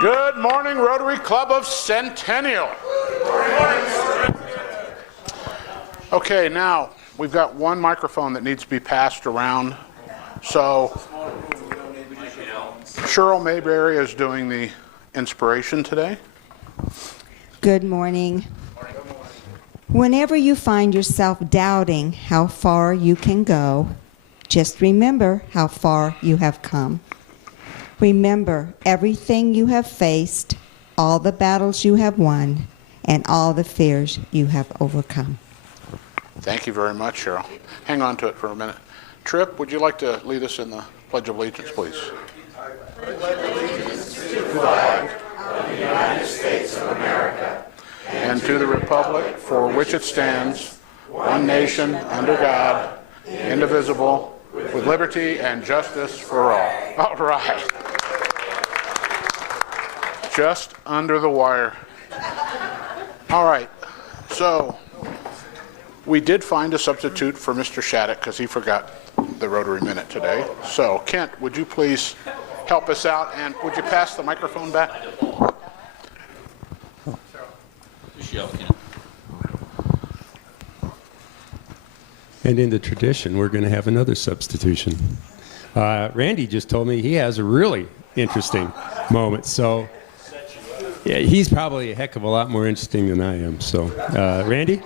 Good morning, Rotary Club of Centennial. Good morning. Okay, now we've got one microphone that needs to be passed around. So Cheryl Mayberry is doing the inspiration today. Good morning. Whenever you find yourself doubting how far you can go, just remember how far you have come. Remember everything you have faced, all the battles you have won, and all the fears you have overcome. Thank you very much, Cheryl. Hang on to it for a minute. Tripp, would you like to lead us in the Pledge of Allegiance, please? I pledge allegiance to the flag of the United States of America and to the republic for which it stands, one nation, under God, indivisible, with liberty and justice for all. All right. Just under the wire. All right. So we did find a substitute for Mr. Shattuck because he forgot the Rotary Minute today. So Kent, would you please help us out, and would you pass the microphone back? And in the tradition, we're going to have another substitution. Randy just told me he has a really interesting moment. So yeah, he's probably a heck of a lot more interesting than I am. So Randy?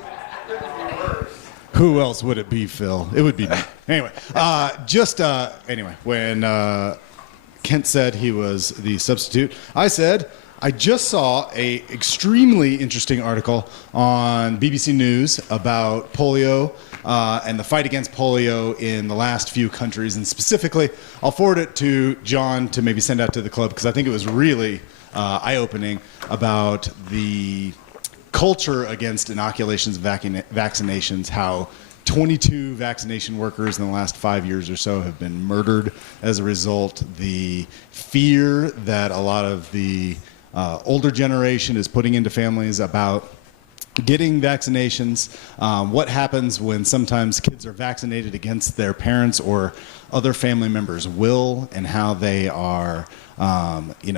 Who else would it be, Phil? It would be me. Anyway, anyway, when Kent said he was the substitute, I said, I just saw a extremely interesting article on BBC News about polio and the fight against polio in the last few countries. And specifically, I'll forward it to John to maybe send out to the club because I think it was really eye-opening about the culture against inoculations and vaccinations, how 22 vaccination workers in the last 5 years or so have been murdered as a result. The fear that a lot of the older generation is putting into families about getting vaccinations, what happens when sometimes kids are vaccinated against their parents or other family members' will, and how they are,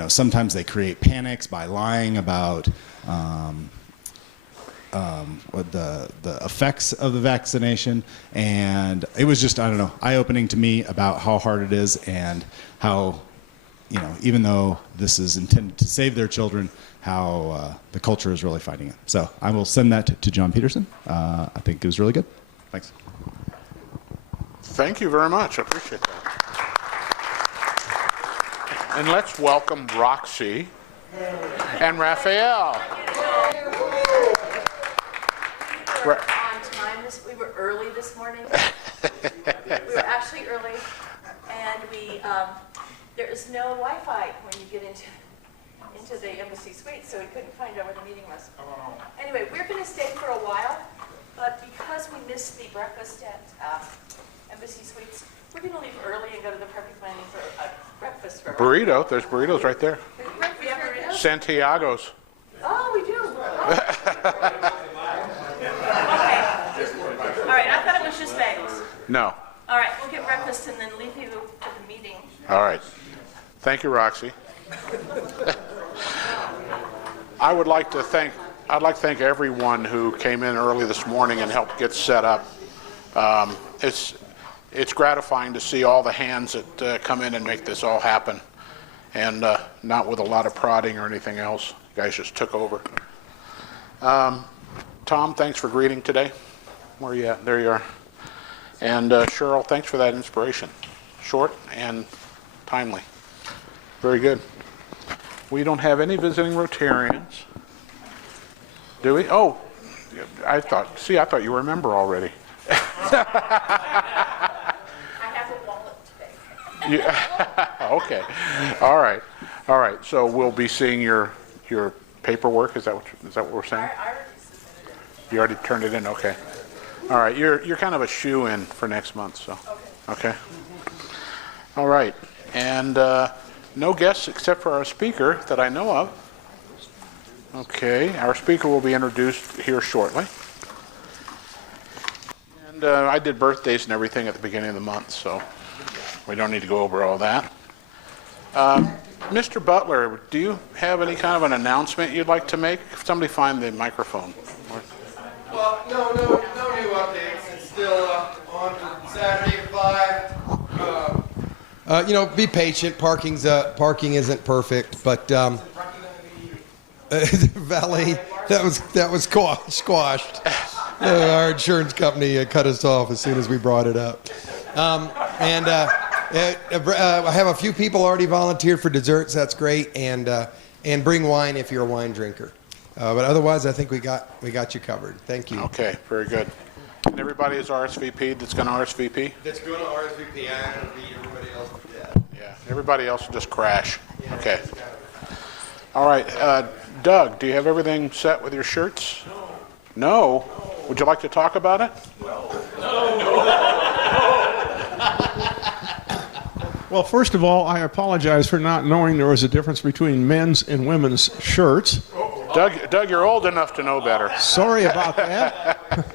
sometimes they create panics by lying about what the effects of the vaccination. And it was just, eye-opening to me about how hard it is and how, even though this is intended to save their children, how the culture is really fighting it. So I will send that to John Peterson. I think it was really good. Thanks. Thank you very much. I appreciate that. And let's welcome Roxy and Raphael. We were on time. We were early this morning. We were actually early, and there is no Wi-Fi when you get into the embassy suite, so we couldn't find out where the meeting was. Anyway, we're going to stay for a while, but because we missed the breakfast at embassy suites, we're going to leave early and go to the perfect landing for a breakfast. Burrito. There's burritos right there. We have burritos? Santiago's. Oh, we do. Oh. Okay. All right, I thought it was just bagels. No. All right, we'll get breakfast and then leave you to the meeting. All right. Thank you, Roxy. I'd like to thank everyone who came in early this morning and helped get set up. It's gratifying to see all the hands that come in and make this all happen, and not with a lot of prodding or anything else. You guys just took over. Tom, thanks for greeting today. Where are you at? There you are. And Cheryl, thanks for that inspiration. Short and timely. Very good. We don't have any visiting Rotarians. Do we? Oh, I thought you were a member already. I have a wallet today. Yeah. Okay. All right. So we'll be seeing your paperwork. Is that what we're saying? I already submitted it. You already turned it in. Okay. All right. You're kind of a shoe-in for next month. So. Okay. All right. And no guests except for our speaker that I know of. Okay. Our speaker will be introduced here shortly. And I did birthdays and everything at the beginning of the month, so we don't need to go over all that. Mr. Butler, do you have any kind of an announcement you'd like to make? Somebody find the microphone. Well, no new updates. It's still on Saturday at 5. Be patient. Parking isn't perfect, but the valet that was squashed. Our insurance company cut us off as soon as we brought it up. I have a few people already volunteered for desserts. That's great, and bring wine if you're a wine drinker. But otherwise, I think we got you covered. Thank you. Okay, very good. And everybody is RSVP'd that's going to RSVP? That's going to RSVP. I don't need everybody else to death. Yeah, everybody else will just crash. Okay. All right, Doug, do you have everything set with your shirts? No. Would you like to talk about it? Well, first of all, I apologize for not knowing there was a difference between men's and women's shirts. Doug, you're old enough to know better. Sorry about that.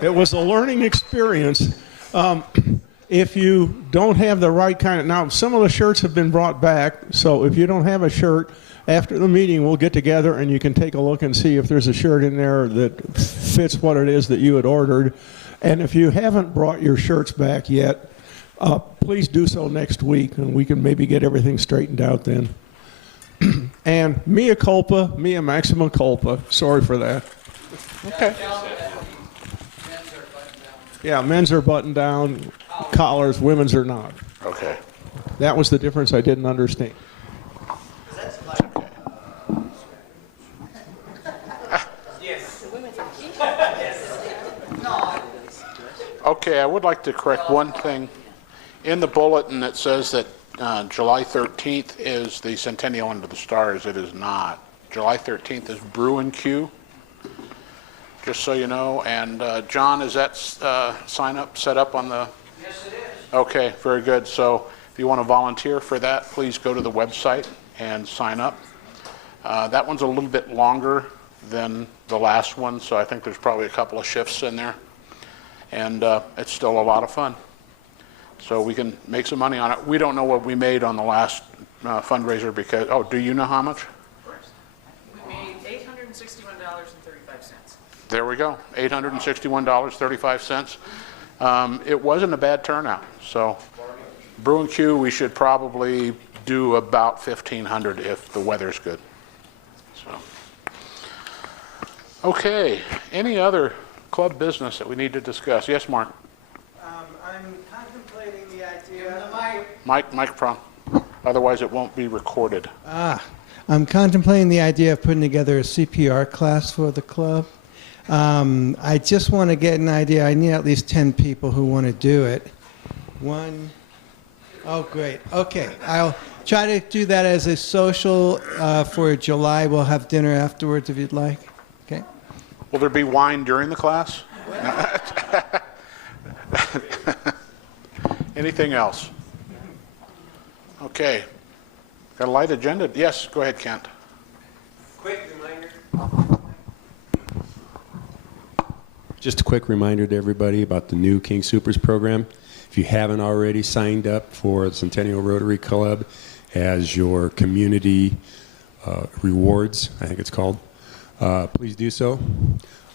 It was a learning experience. If you don't have the right kind of... Now, some of the shirts have been brought back, so if you don't have a shirt, after the meeting, we'll get together and you can take a look and see if there's a shirt in there that fits what it is that you had ordered. And if you haven't brought your shirts back yet, please do so next week, and we can maybe get everything straightened out then. And mea culpa, mea maxima culpa. Sorry for that. Okay. Yeah, men's are buttoned down, collars, women's are not. Okay. That was the difference I didn't understand. Okay, I would like to correct one thing. In the bulletin, it says that July 13th is the Centennial Under the Stars. It is not. July 13th is Brew and Q, just so you know. And John, is that sign up set up on the... Yes, it is. Okay, very good. So if you want to volunteer for that, please go to the website and sign up. That one's a little bit longer than the last one, so I think there's probably a couple of shifts in there. And it's still a lot of fun. So we can make some money on it. We don't know what we made on the last fundraiser because, oh, do you know how much? We made $861.35. There we go, $861.35. It wasn't a bad turnout. So Brew and Q, we should probably do about $1,500 if the weather's good. So, okay, any other club business that we need to discuss? Yes, Mark. I'm contemplating the idea. Mike problem. Otherwise, it won't be recorded. I'm contemplating the idea of putting together a CPR class for the club. I just want to get an idea. I need at least 10 people who want to do it. Oh, great. Okay. I'll try to do that as a social for July. We'll have dinner afterwards if you'd like. Okay. Will there be wine during the class? Anything else? Okay. Got a light agenda? Yes, go ahead, Kent. Quick reminder. Just a quick reminder to everybody about the new King Supers program. If you haven't already signed up for the Centennial Rotary Club as your community rewards, I think it's called, please do so.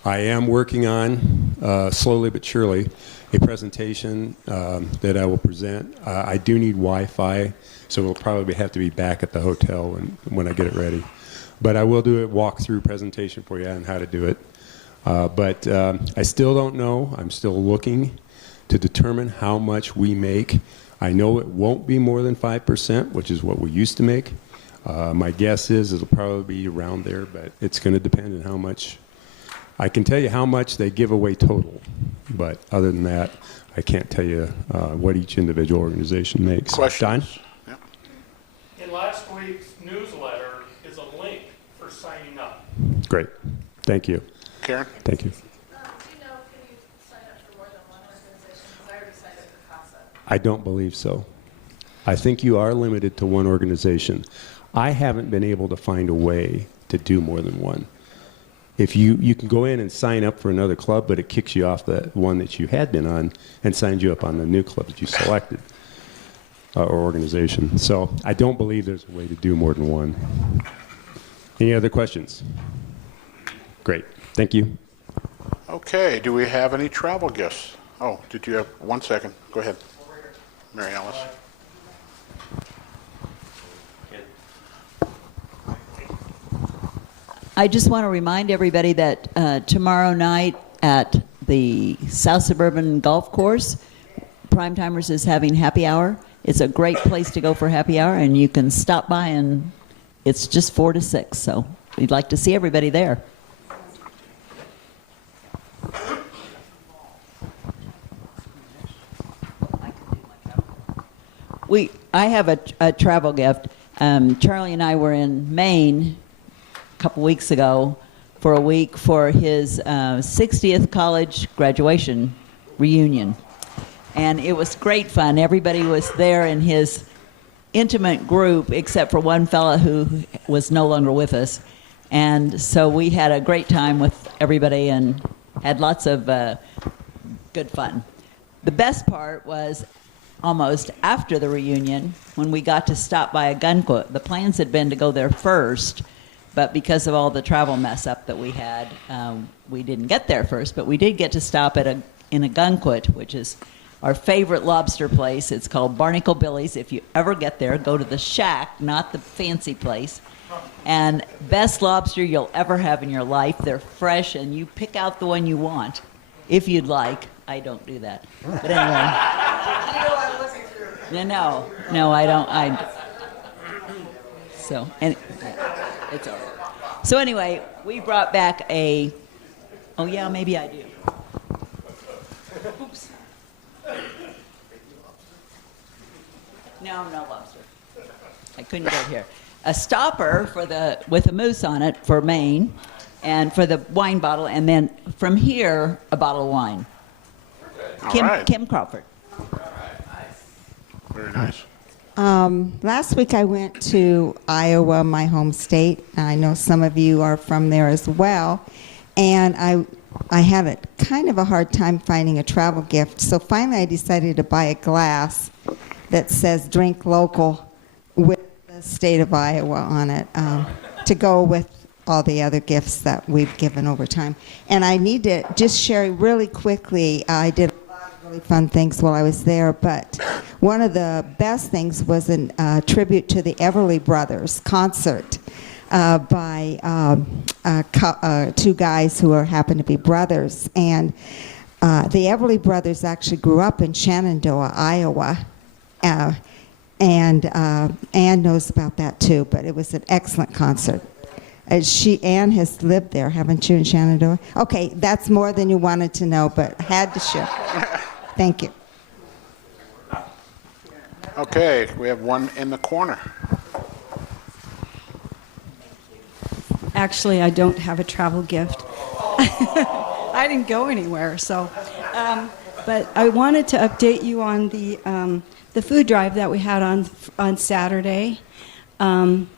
I am working on, slowly but surely, a presentation that I will present. I do need Wi-Fi, so we'll probably have to be back at the hotel when I get it ready. But I will do a walkthrough presentation for you on how to do it. But I still don't know. I'm still looking to determine how much we make. I know it won't be more than 5%, which is what we used to make. My guess is it'll probably be around there, but it's going to depend on how much. I can tell you how much they give away total, but other than that, I can't tell you what each individual organization makes. Don? Questions? Yep. In last week's newsletter is a link for signing up. Great. Thank you. Karen? Thank you. Do you know, can you sign up for more than one organization? Because I already signed up for CASA. I don't believe so. I think you are limited to one organization. I haven't been able to find a way to do more than one. If you can go in and sign up for another club, but it kicks you off the one that you had been on and signs you up on the new club that you selected. or organization. So I don't believe there's a way to do more than one. Any other questions? Great. Thank you. Okay, do we have any travel gifts? Oh, did you have 1 second? Go ahead. Mary Alice. I just want to remind everybody that tomorrow night at the South Suburban Golf Course, Primetimers is having happy hour. It's a great place to go for happy hour, and you can stop by, and it's just 4 to 6. So we'd like to see everybody there. I have a travel gift. Charlie and I were in Maine a couple weeks ago for a week for his 60th college graduation reunion. And it was great fun. Everybody was there in his intimate group except for one fella who was no longer with us. And so we had a great time with everybody and had lots of good fun. The best part was almost after the reunion when we got to stop by a gun quit. The plans had been to go there first, but because of all the travel mess up that we had, we didn't get there first. But we did get to stop at in a gun quit, which is our favorite lobster place. It's called Barnacle Billy's. If you ever get there, go to the shack, not the fancy place. And best lobster you'll ever have in your life. They're fresh, and you pick out the one you want, if you'd like. I don't do that. But anyway. No, I don't. So, and it's all right. So anyway, we brought back oh yeah, maybe I do. Oops. No lobster. I couldn't get here. A stopper with a moose on it for Maine, and for the wine bottle, and then from here, a bottle of wine. All right. Kim Crawford. Very nice. Last week I went to Iowa, my home state. I know some of you are from there as well. And I had a kind of a hard time finding a travel gift. So finally I decided to buy a glass that says drink local with the state of Iowa on it to go with all the other gifts that we've given over time. And I need to just share really quickly, I did a lot of really fun things while I was there, but one of the best things was a tribute to the Everly Brothers concert by two guys who happen to be brothers. And the Everly Brothers actually grew up in Shenandoah, Iowa. And Ann knows about that too, but it was an excellent concert. Ann has lived there, haven't you, in Shenandoah? Okay, that's more than you wanted to know, but had to share. Thank you. Okay, we have one in the corner. Actually, I don't have a travel gift. I didn't go anywhere, so. But I wanted to update you on the food drive that we had on Saturday.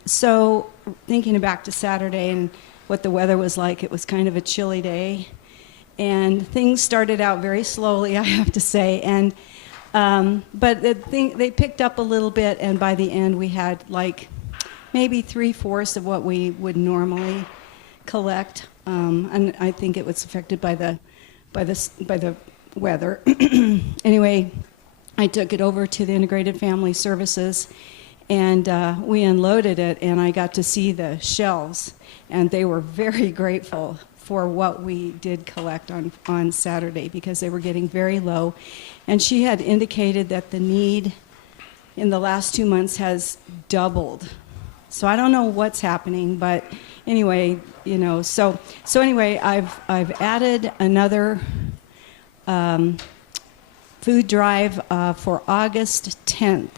So thinking back to Saturday and what the weather was like, it was kind of a chilly day. And things started out very slowly, I have to say. And but they picked up a little bit, and by the end we had like maybe 3/4 of what we would normally collect. And I think it was affected by the weather. Anyway, I took it over to the Integrated Family Services, and we unloaded it, and I got to see the shelves, and they were very grateful for what we did collect on Saturday because they were getting very low. And she had indicated that the need in the last 2 months has doubled. So I don't know what's happening, but anyway, so anyway, I've added another food drive for August 10th.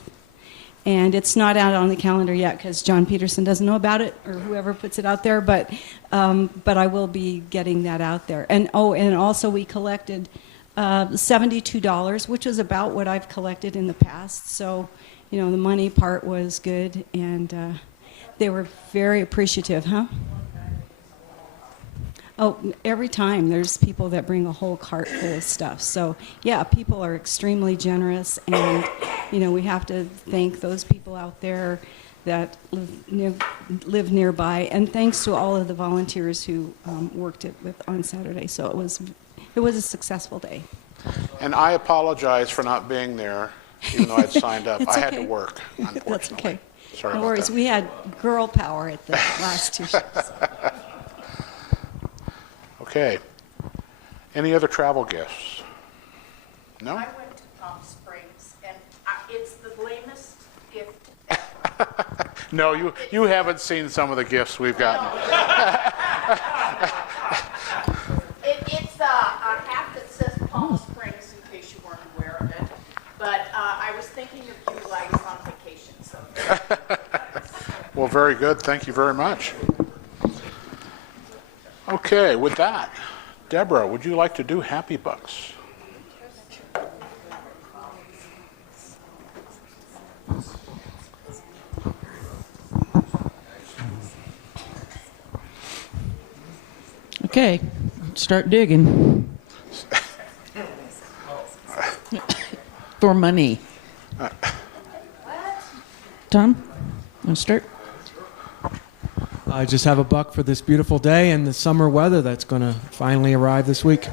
And it's not out on the calendar yet because John Peterson doesn't know about it, or whoever puts it out there, but I will be getting that out there. And also we collected $72, which is about what I've collected in the past. So, the money part was good, and they were very appreciative, huh? Oh, every time there's people that bring a whole cart full of stuff. So, yeah, people are extremely generous, and we have to thank those people out there that live nearby, and thanks to all of the volunteers who worked it on Saturday. So it was a successful day. And I apologize for not being there, even though I'd signed up. It's I had to okay. work, unfortunately. That's okay. Sorry No about worries. that. We had girl power at the last two shifts. Okay. Any other travel gifts? No? I went to Palm Springs, and it's the lamest gift. No, you haven't seen some of the gifts we've gotten. It's a hat that says Palm Springs, in case you weren't aware of it. But I was thinking of you guys on vacation, so. Well, very good. Thank you very much. Okay, with that, Deborah, would you like to do Happy Bucks? Okay, start digging. For money. Tom, want to start? I just have a buck for this beautiful day and the summer weather that's going to finally arrive this week.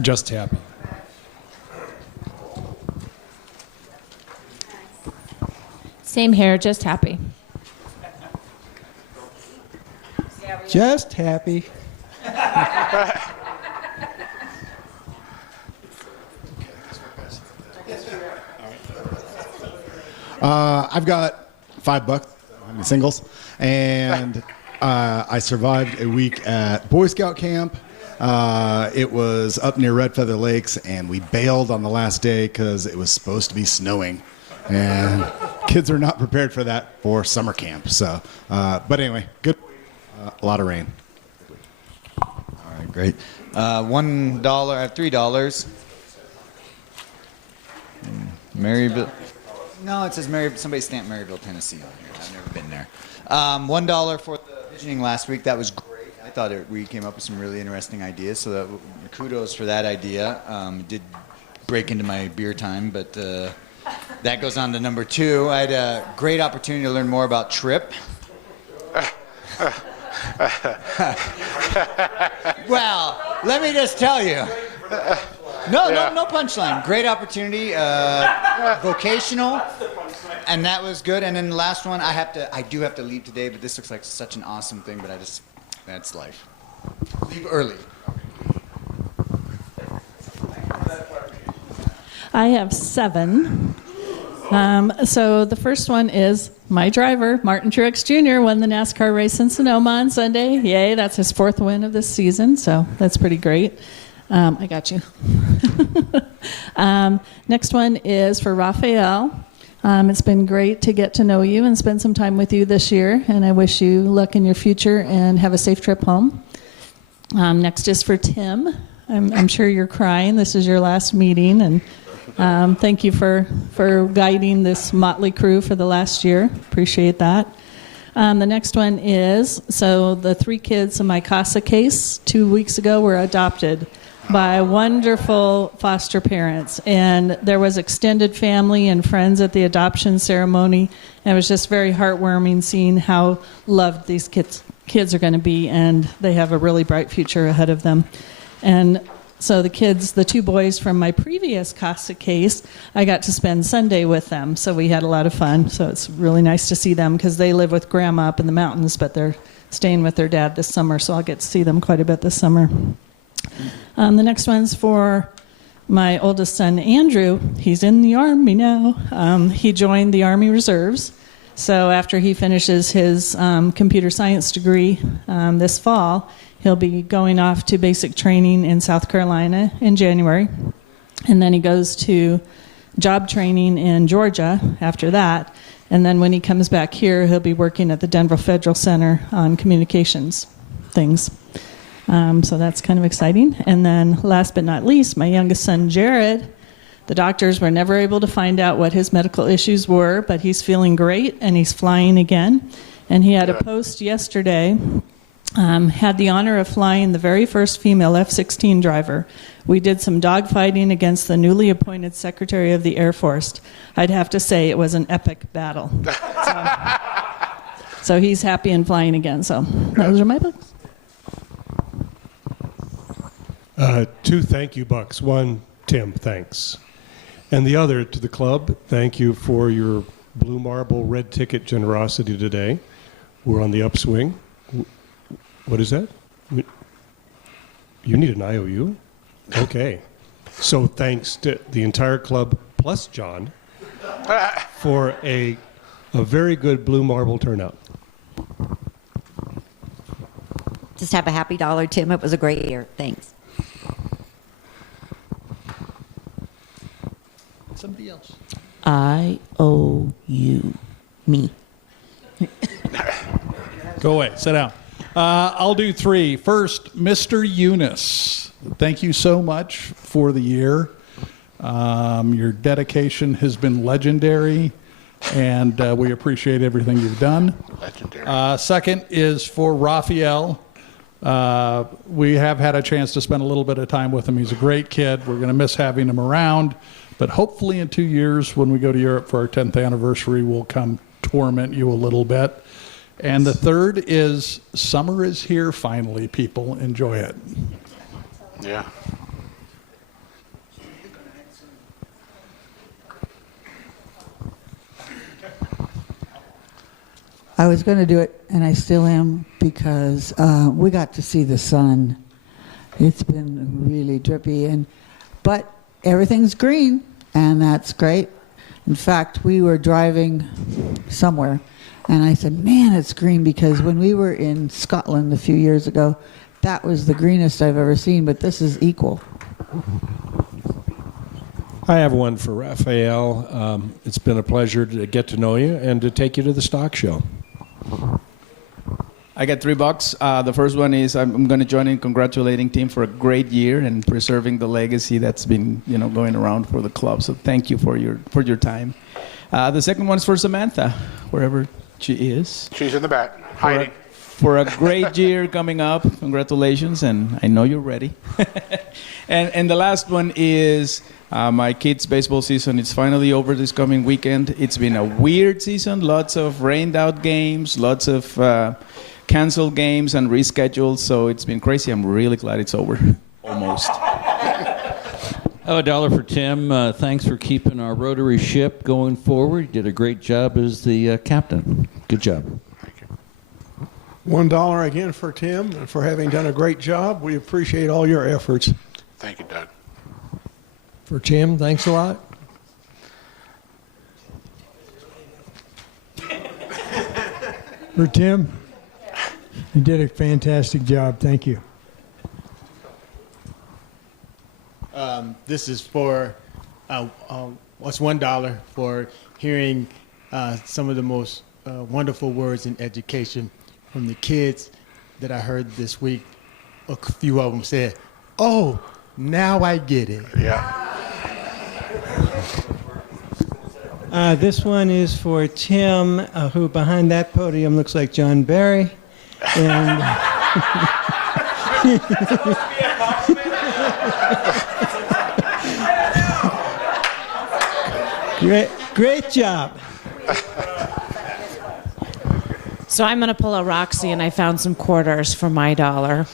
Just happy. Same here, just happy. Just happy. I've got $5, singles, and I survived a week at Boy Scout camp. It was up near Red Feather Lakes, and we bailed on the last day because it was supposed to be snowing, and kids are not prepared for that for summer camp. So, but anyway, good. A lot of rain. All right, great. $1, $3. Maryville. No, it says Maryville. Somebody stamped Maryville, Tennessee on here. I've never been there. $1 for the visioning last week. That was great. I thought we came up with some really interesting ideas. So kudos for that idea. It did break into my beer time, but that goes on to number 2. I had a great opportunity to learn more about TRIP. Well, let me just tell you. No punchline. Great opportunity, vocational, and that was good. And then the last one, I do have to leave today, but this looks like such an awesome thing. But that's life. Leave early. I have 7. So the first one is my driver, Martin Truex Jr., won the NASCAR race in Sonoma on Sunday. Yay, that's his 4th win of this season, so that's pretty great. I got you. Next one is for Raphael. It's been great to get to know you and spend some time with you this year, and I wish you luck in your future and have a safe trip home. Next is for Tim. I'm sure you're crying. This is your last meeting, and thank you for guiding this motley crew for the last year. Appreciate that. The next one is, so the 3 kids in my CASA case 2 weeks ago were adopted by wonderful foster parents. And there was extended family and friends at the adoption ceremony. And it was just very heartwarming seeing how loved these kids are going to be, and they have a really bright future ahead of them. And so the kids, the 2 boys from my previous CASA case, I got to spend Sunday with them. So we had a lot of fun. So it's really nice to see them because they live with Grandma up in the mountains, but they're staying with their dad this summer. So I'll get to see them quite a bit this summer. The next one's for my oldest son, Andrew. He's in the Army now. He joined the Army Reserves. So after he finishes his computer science degree this fall, he'll be going off to basic training in South Carolina in January. And then he goes to job training in Georgia after that. And then when he comes back here, he'll be working at the Denver Federal Center on communications things. So that's kind of exciting. And then last but not least, my youngest son, Jared, the doctors were never able to find out what his medical issues were, but he's feeling great and he's flying again. And he had a post yesterday Had the honor of flying the very first female F-16 driver. We did some dogfighting against the newly appointed Secretary of the Air Force. I'd have to say it was an epic battle. So he's happy and flying again. So those are my books. 2 thank you bucks. One, Tim, thanks. And the other to the club, thank you for your blue marble red ticket generosity today. We're on the upswing. What is that? You need an IOU? Okay. So thanks to the entire club plus John for a very good blue marble turnout. Just have a happy dollar, Tim. It was a great year. Thanks. Somebody else. IOU. Me. Go away. Sit down. I'll do 3. First, Mr. Eunice. Thank you so much for the year. Your dedication has been legendary, and we appreciate everything you've done. Legendary. Second is for Raphael. We have had a chance to spend a little bit of time with him. He's a great kid. We're going to miss having him around. But hopefully in 2 years, when we go to Europe for our 10th anniversary, we'll come torment you a little bit. And the third is summer is here finally, people. Enjoy it. Yeah. I was going to do it, and I still am, because we got to see the sun. It's been really drippy, but everything's green, and that's great. In fact, we were driving somewhere, and I said, man, it's green, because when we were in Scotland a few years ago, that was the greenest I've ever seen, but this is equal. I have one for Raphael. It's been a pleasure to get to know you and to take you to the stock show. I got $3. The first one is I'm going to join in congratulating Tim for a great year and preserving the legacy that's been going around for the club. So thank you for your time. The second one is for Samantha, wherever she is. She's in the back, hiding. For a great year coming up, congratulations, and I know you're ready. and the last one is my kids' baseball season. It's finally over this coming weekend. It's been a weird season, lots of rained out games, lots of canceled games and rescheduled, so it's been crazy. I'm really glad it's over, almost. Oh, $1 for Tim. Thanks for keeping our Rotary ship going forward. You did a great job as the captain. Good job. $1 again for Tim, and for having done a great job. We appreciate all your efforts. Thank you, Doug. For Tim, thanks a lot. For Tim, you did a fantastic job. Thank you. This is for what's $1 for hearing some of the most wonderful words in education from the kids that I heard this week. A few of them said, "Oh, now I get it." Yeah. This one is for Tim, who behind that podium looks like John Barry. And great job. So I'm going to pull a Roxy, and I found some quarters for my $1.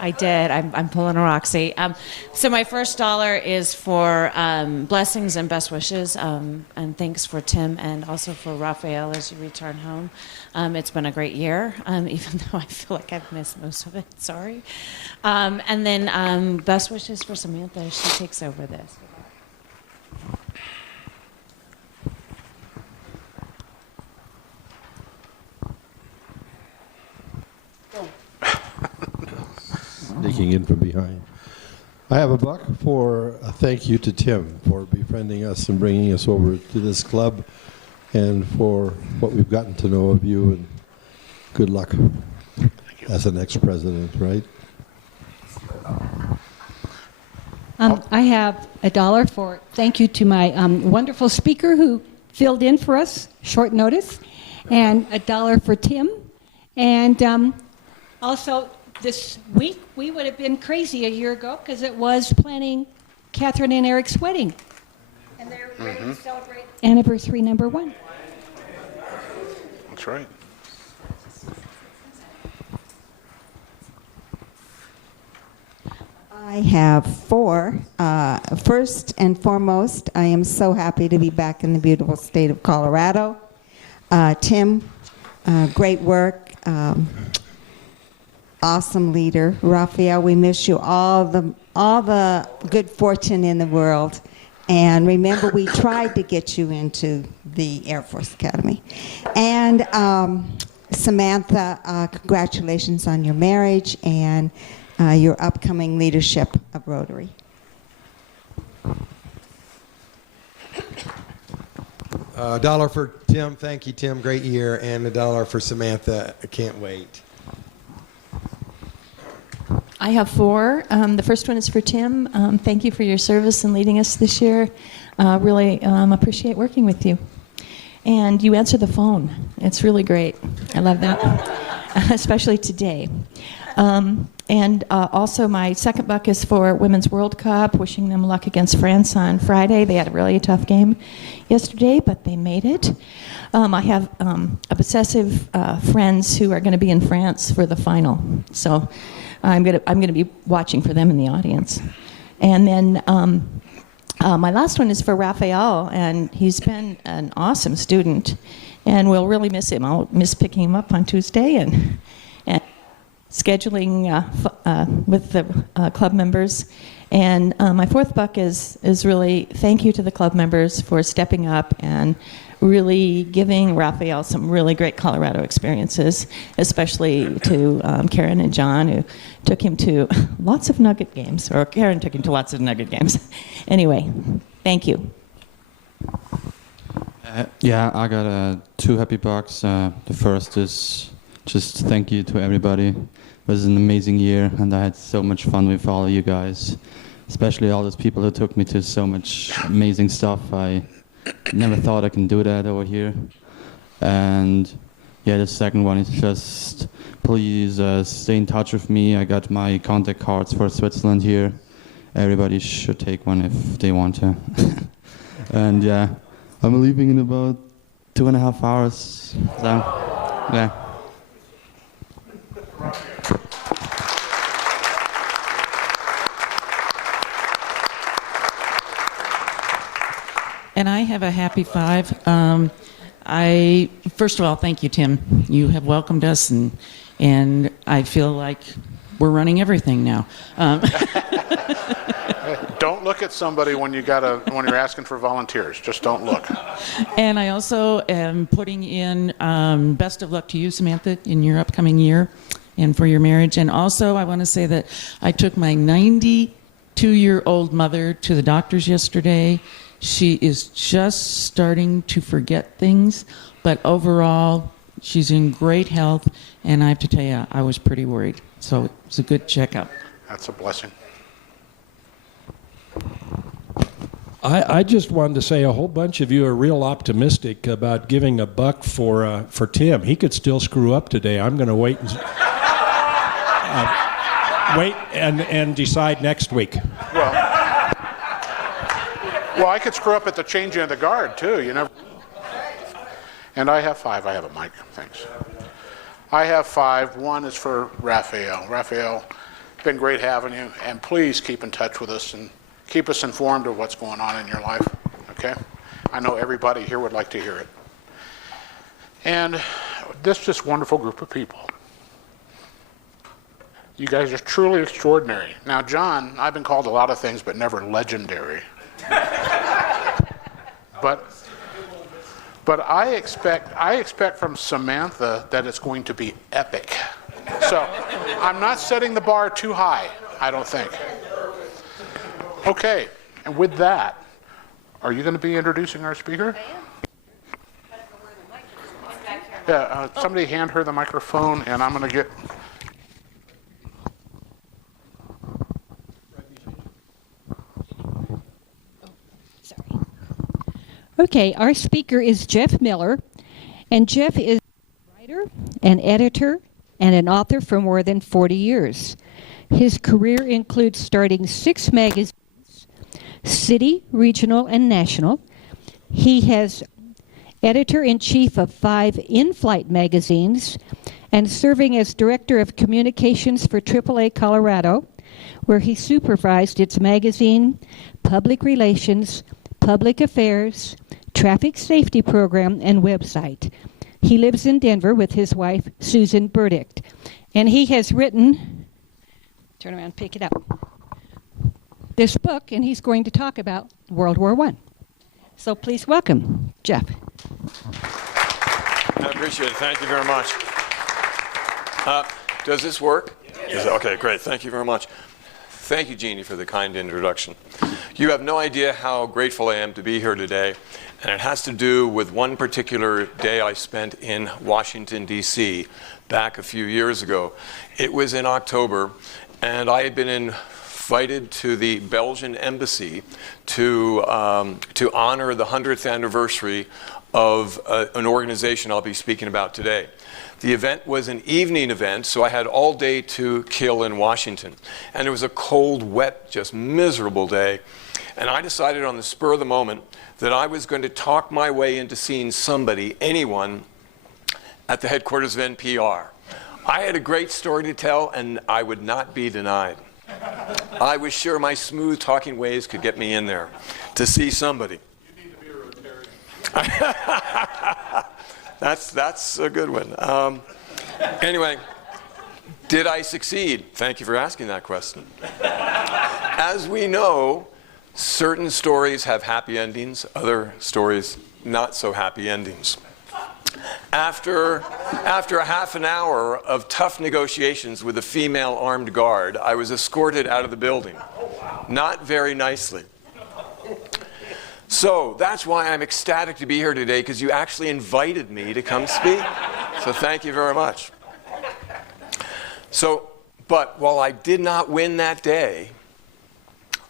I did. I'm pulling a Roxy. So my first $1 is for blessings and best wishes, and thanks for Tim and also for Raphael as you return home. It's been a great year, even though I feel like I've missed most of it. Sorry. And then best wishes for Samantha as she takes over this. Sneaking in from behind. I have $1 for a thank you to Tim for befriending us and bringing us over to this club, and for what we've gotten to know of you, and good luck as the next president, right? I have $1 for thank you to my wonderful speaker who filled in for us, short notice, and $1 for Tim. And Also, this week we would have been crazy a year ago because it was planning Catherine and Eric's wedding. And they're ready to celebrate anniversary number 1. That's right. I have 4. First and foremost, I am so happy to be back in the beautiful state of Colorado. Tim, great work. Awesome leader. Raphael, we miss you all the good fortune in the world. And remember, we tried to get you into the Air Force Academy. And Samantha, congratulations on your marriage and your upcoming leadership of Rotary. $1 for Tim. Thank you, Tim. Great year. And $1 for Samantha. I can't wait. I have 4. The first one is for Tim. Thank you for your service and leading us this year. Really appreciate working with you. And you answer the phone. It's really great. I love that, especially today. And also my second buck is for Women's World Cup, wishing them luck against France on Friday. They had a really tough game yesterday, but they made it. I have obsessive friends who are going to be in France for the final. So I'm gonna be watching for them in the audience. And then my last one is for Raphael, and he's been an awesome student, and we'll really miss him. I'll miss picking him up on Tuesday and scheduling with the club members. And my fourth buck is really thank you to the club members for stepping up and really giving Raphael some really great Colorado experiences, especially to Karen and John, who took him to lots of Nugget games, or Karen took him to lots of Nugget games. Anyway, thank you. Yeah, I got 2 happy bucks. The first is just thank you to everybody. It was an amazing year, and I had so much fun with all of you guys, especially all those people who took me to so much amazing stuff. I never thought I can do that over here. And yeah, the second one is just please stay in touch with me. I got my contact cards for Switzerland here. Everybody should take one if they want to. And yeah, I'm leaving in about 2.5 hours. So yeah. And I have a happy 5. First of all, thank you, Tim. You have welcomed us, and I feel like we're running everything now. Don't look at somebody when you're asking for volunteers. Just don't look. And I also am putting in best of luck to you, Samantha, in your upcoming year and for your marriage. And also, I want to say that I took my 92-year-old mother to the doctors yesterday. She is just starting to forget things, but overall, she's in great health, and I have to tell you, I was pretty worried. So it's a good checkup. That's a blessing. I just wanted to say a whole bunch of you are real optimistic about giving $1 for Tim. He could still screw up today. I'm going to wait and decide next week. Well, I could screw up at the changing of the guard, too. You never. And I have 5. I have a mic. Thanks. I have 5. 1 is for Raphael. Raphael, it's been great having you. And please keep in touch with us and keep us informed of what's going on in your life. Okay? I know everybody here would like to hear it. And this wonderful group of people. You guys are truly extraordinary. Now, John, I've been called a lot of things, but never legendary. But I expect from Samantha that it's going to be epic. So I'm not setting the bar too high, I don't think. Okay, and with that, are you going to be introducing our speaker? I am. Yeah, somebody hand her the microphone, and I'm going to get... Okay, our speaker is Jeff Miller, and Jeff is a writer, an editor, and an author for more than 40 years. His career includes starting 6 magazines, city, regional, and national. He has editor-in-chief of 5 in-flight magazines and serving as director of communications for AAA Colorado, where he supervised its magazine, public relations, public affairs, traffic safety program, and website. He lives in Denver with his wife, Susan Burdick. And he has written, turn around, pick it up, this book, and he's going to talk about World War I. So please welcome Jeff. I appreciate it. Thank you very much. Does this work? Yes. Okay, great. Thank you very much. Thank you, Jeannie, for the kind introduction. You have no idea how grateful I am to be here today, and it has to do with one particular day I spent in Washington, D.C. back a few years ago. It was in October, and I had been invited to the Belgian embassy to honor the 100th anniversary of an organization I'll be speaking about today. The event was an evening event, so I had all day to kill in Washington. And it was a cold, wet, just miserable day. And I decided on the spur of the moment that I was going to talk my way into seeing somebody, anyone, at the headquarters of NPR. I had a great story to tell, and I would not be denied. I was sure my smooth talking ways could get me in there to see somebody. You need to be a Rotarian. That's a good one. Anyway, did I succeed? Thank you for asking that question. As we know, certain stories have happy endings, other stories not so happy endings. After a half an hour of tough negotiations with a female armed guard, I was escorted out of the building. Not very nicely. So that's why I'm ecstatic to be here today, because you actually invited me to come speak. So thank you very much. But while I did not win that day,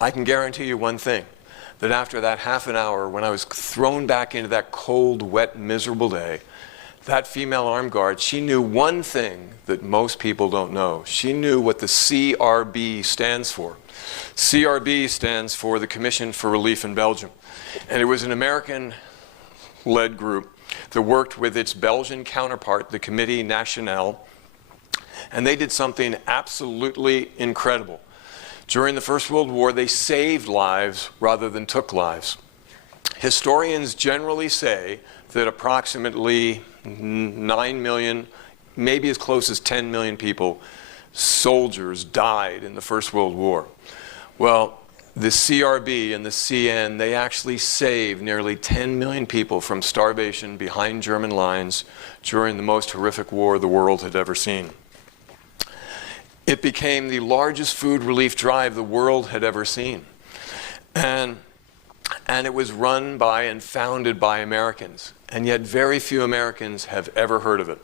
I can guarantee you one thing, that after that half an hour, when I was thrown back into that cold, wet, miserable day, that female armed guard, she knew one thing that most people don't know. She knew what the CRB stands for. CRB stands for the Commission for Relief in Belgium. And it was an American-led group that worked with its Belgian counterpart, the Comité National, and they did something absolutely incredible. During the First World War, they saved lives rather than took lives. Historians generally say that approximately 9 million, maybe as close as 10 million people, soldiers, died in the First World War. Well, the CRB and the CN, they actually saved nearly 10 million people from starvation behind German lines during the most horrific war the world had ever seen. It became the largest food relief drive the world had ever seen. And it was run by and founded by Americans. And yet very few Americans have ever heard of it.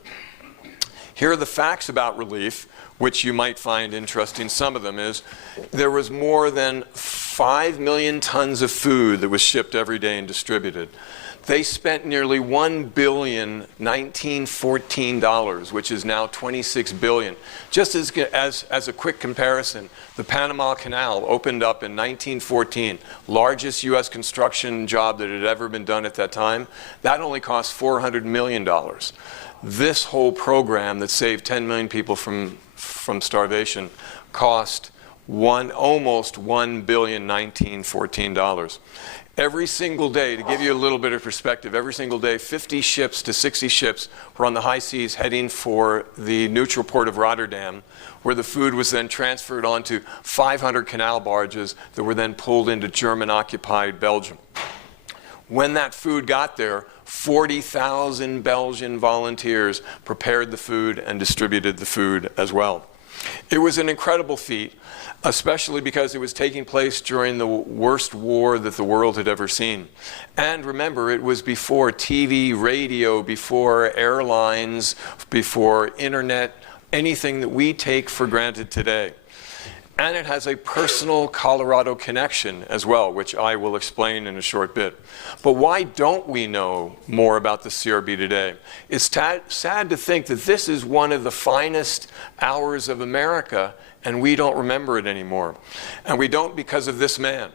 Here are the facts about relief, which you might find interesting. Some of them is there was more than 5 million tons of food that was shipped every day and distributed. They spent nearly $1 billion, $1914, which is now $26 billion. Just as a quick comparison, the Panama Canal opened up in 1914, largest U.S. construction job that had ever been done at that time. That only cost $400 million. This whole program that saved 10 million people from starvation cost almost $1 billion, $1914. Every single day, to give you a little bit of perspective, every single day, 50 ships to 60 ships were on the high seas heading for the neutral port of Rotterdam, where the food was then transferred onto 500 canal barges that were then pulled into German-occupied Belgium. When that food got there, 40,000 Belgian volunteers prepared the food and distributed the food as well. It was an incredible feat, especially because it was taking place during the worst war that the world had ever seen. And remember, it was before TV, radio, before airlines, before internet, anything that we take for granted today. And it has a personal Colorado connection as well, which I will explain in a short bit. But why don't we know more about the CRB today? It's sad to think that this is one of the finest hours of America, and we don't remember it anymore. And we don't because of this man.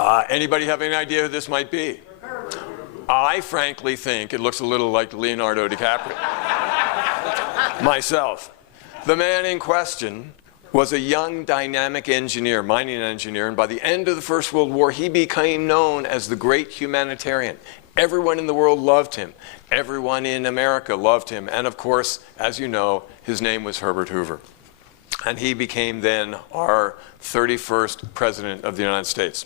Anybody have any idea who this might be? I frankly think it looks a little like Leonardo DiCaprio. Myself. The man in question was a young, dynamic engineer, mining engineer, and by the end of the First World War, he became known as the great humanitarian. Everyone in the world loved him. Everyone in America loved him. And of course, as you know, his name was Herbert Hoover. And he became then our 31st President of the United States.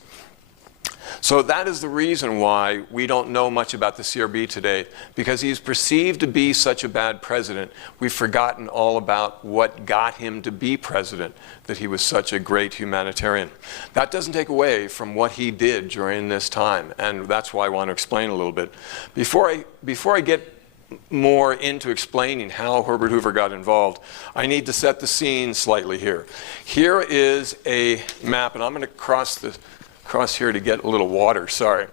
So that is the reason why we don't know much about the CRB today, because he's perceived to be such a bad president. We've forgotten all about what got him to be president, that he was such a great humanitarian. That doesn't take away from what he did during this time, and that's why I want to explain a little bit. Before I get more into explaining how Herbert Hoover got involved, I need to set the scene slightly here. Here is a map, and I'm going to cross here to get a little water, sorry.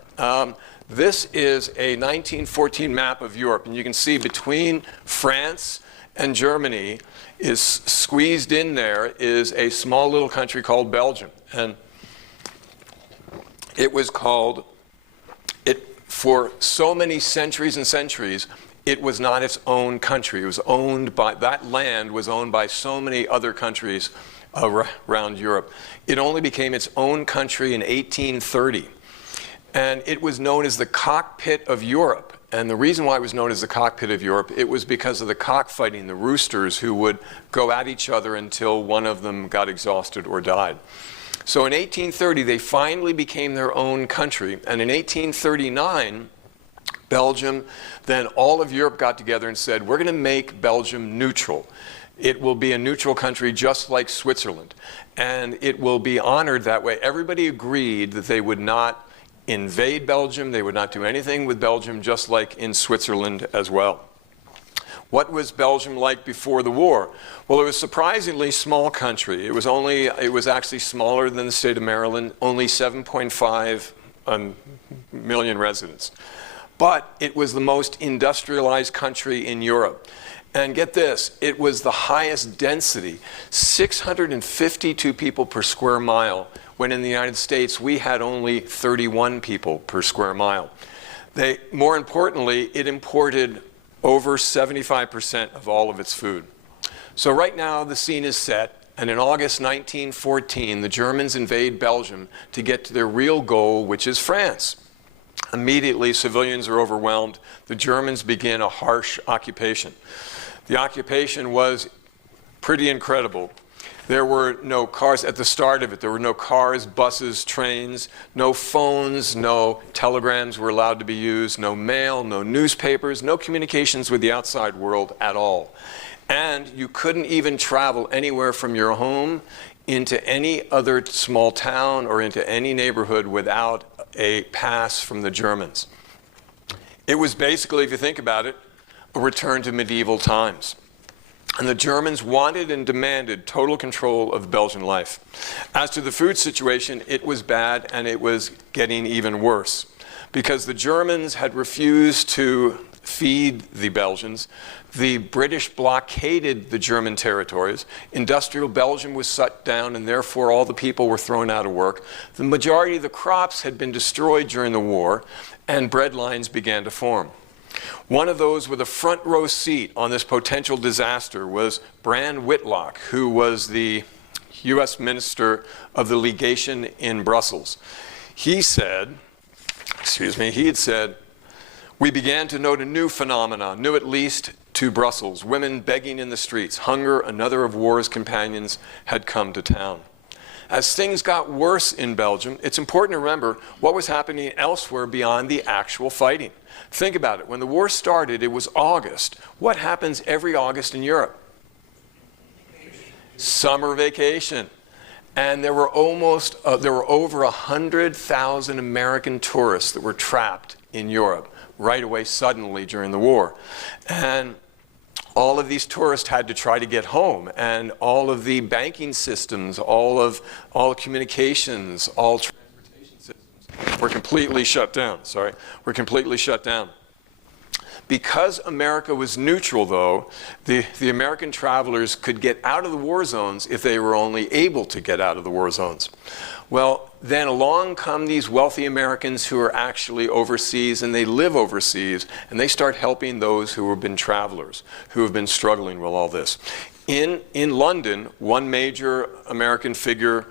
This is a 1914 map of Europe, and you can see between France and Germany is squeezed in there is a small little country called Belgium. And it was called, for so many centuries and centuries, it was not its own country. It was owned by, that land was owned by so many other countries around Europe. It only became its own country in 1830. And it was known as the cockpit of Europe. And the reason why it was known as the cockpit of Europe, it was because of the cockfighting, the roosters who would go at each other until one of them got exhausted or died. So in 1830, they finally became their own country. And in 1839, Belgium, then all of Europe got together and said, we're going to make Belgium neutral. It will be a neutral country just like Switzerland. And it will be honored that way. Everybody agreed that they would not invade Belgium. They would not do anything with Belgium, just like in Switzerland as well. What was Belgium like before the war? Well, it was a surprisingly small country. It was actually smaller than the state of Maryland, only 7.5 million residents. But it was the most industrialized country in Europe. And get this, it was the highest density, 652 people per square mile, when in the United States we had only 31 people per square mile. More importantly, it imported over 75% of all of its food. So right now the scene is set, and in August 1914, the Germans invade Belgium to get to their real goal, which is France. Immediately, civilians are overwhelmed. The Germans begin a harsh occupation. The occupation was pretty incredible. There were no cars at the start of it. There were no cars, buses, trains, no phones, no telegrams were allowed to be used, no mail, no newspapers, no communications with the outside world at all. And you couldn't even travel anywhere from your home into any other small town or into any neighborhood without a pass from the Germans. It was basically, if you think about it, a return to medieval times. And the Germans wanted and demanded total control of Belgian life. As to the food situation, it was bad, and it was getting even worse, because the Germans had refused to feed the Belgians. The British blockaded the German territories. Industrial Belgium was shut down, and therefore all the people were thrown out of work. The majority of the crops had been destroyed during the war, and bread lines began to form. One of those with a front row seat on this potential disaster was Brand Whitlock, who was the U.S. Minister of the Legation in Brussels. He had said, we began to note a new phenomenon, new at least to Brussels, women begging in the streets. Hunger, another of war's companions, had come to town. As things got worse in Belgium, it's important to remember what was happening elsewhere beyond the actual fighting. Think about it. When the war started, it was August. What happens every August in Europe? Summer vacation. And there were over 100,000 American tourists that were trapped in Europe right away suddenly during the war. And all of these tourists had to try to get home, and all of the banking systems, all communications, all transportation systems were completely shut down. Were completely shut down. Because America was neutral, though, the American travelers could get out of the war zones if they were only able to get out of the war zones. Well, then along come these wealthy Americans who are actually overseas, and they live overseas, and they start helping those who have been travelers, who have been struggling with all this. In London, one major American figure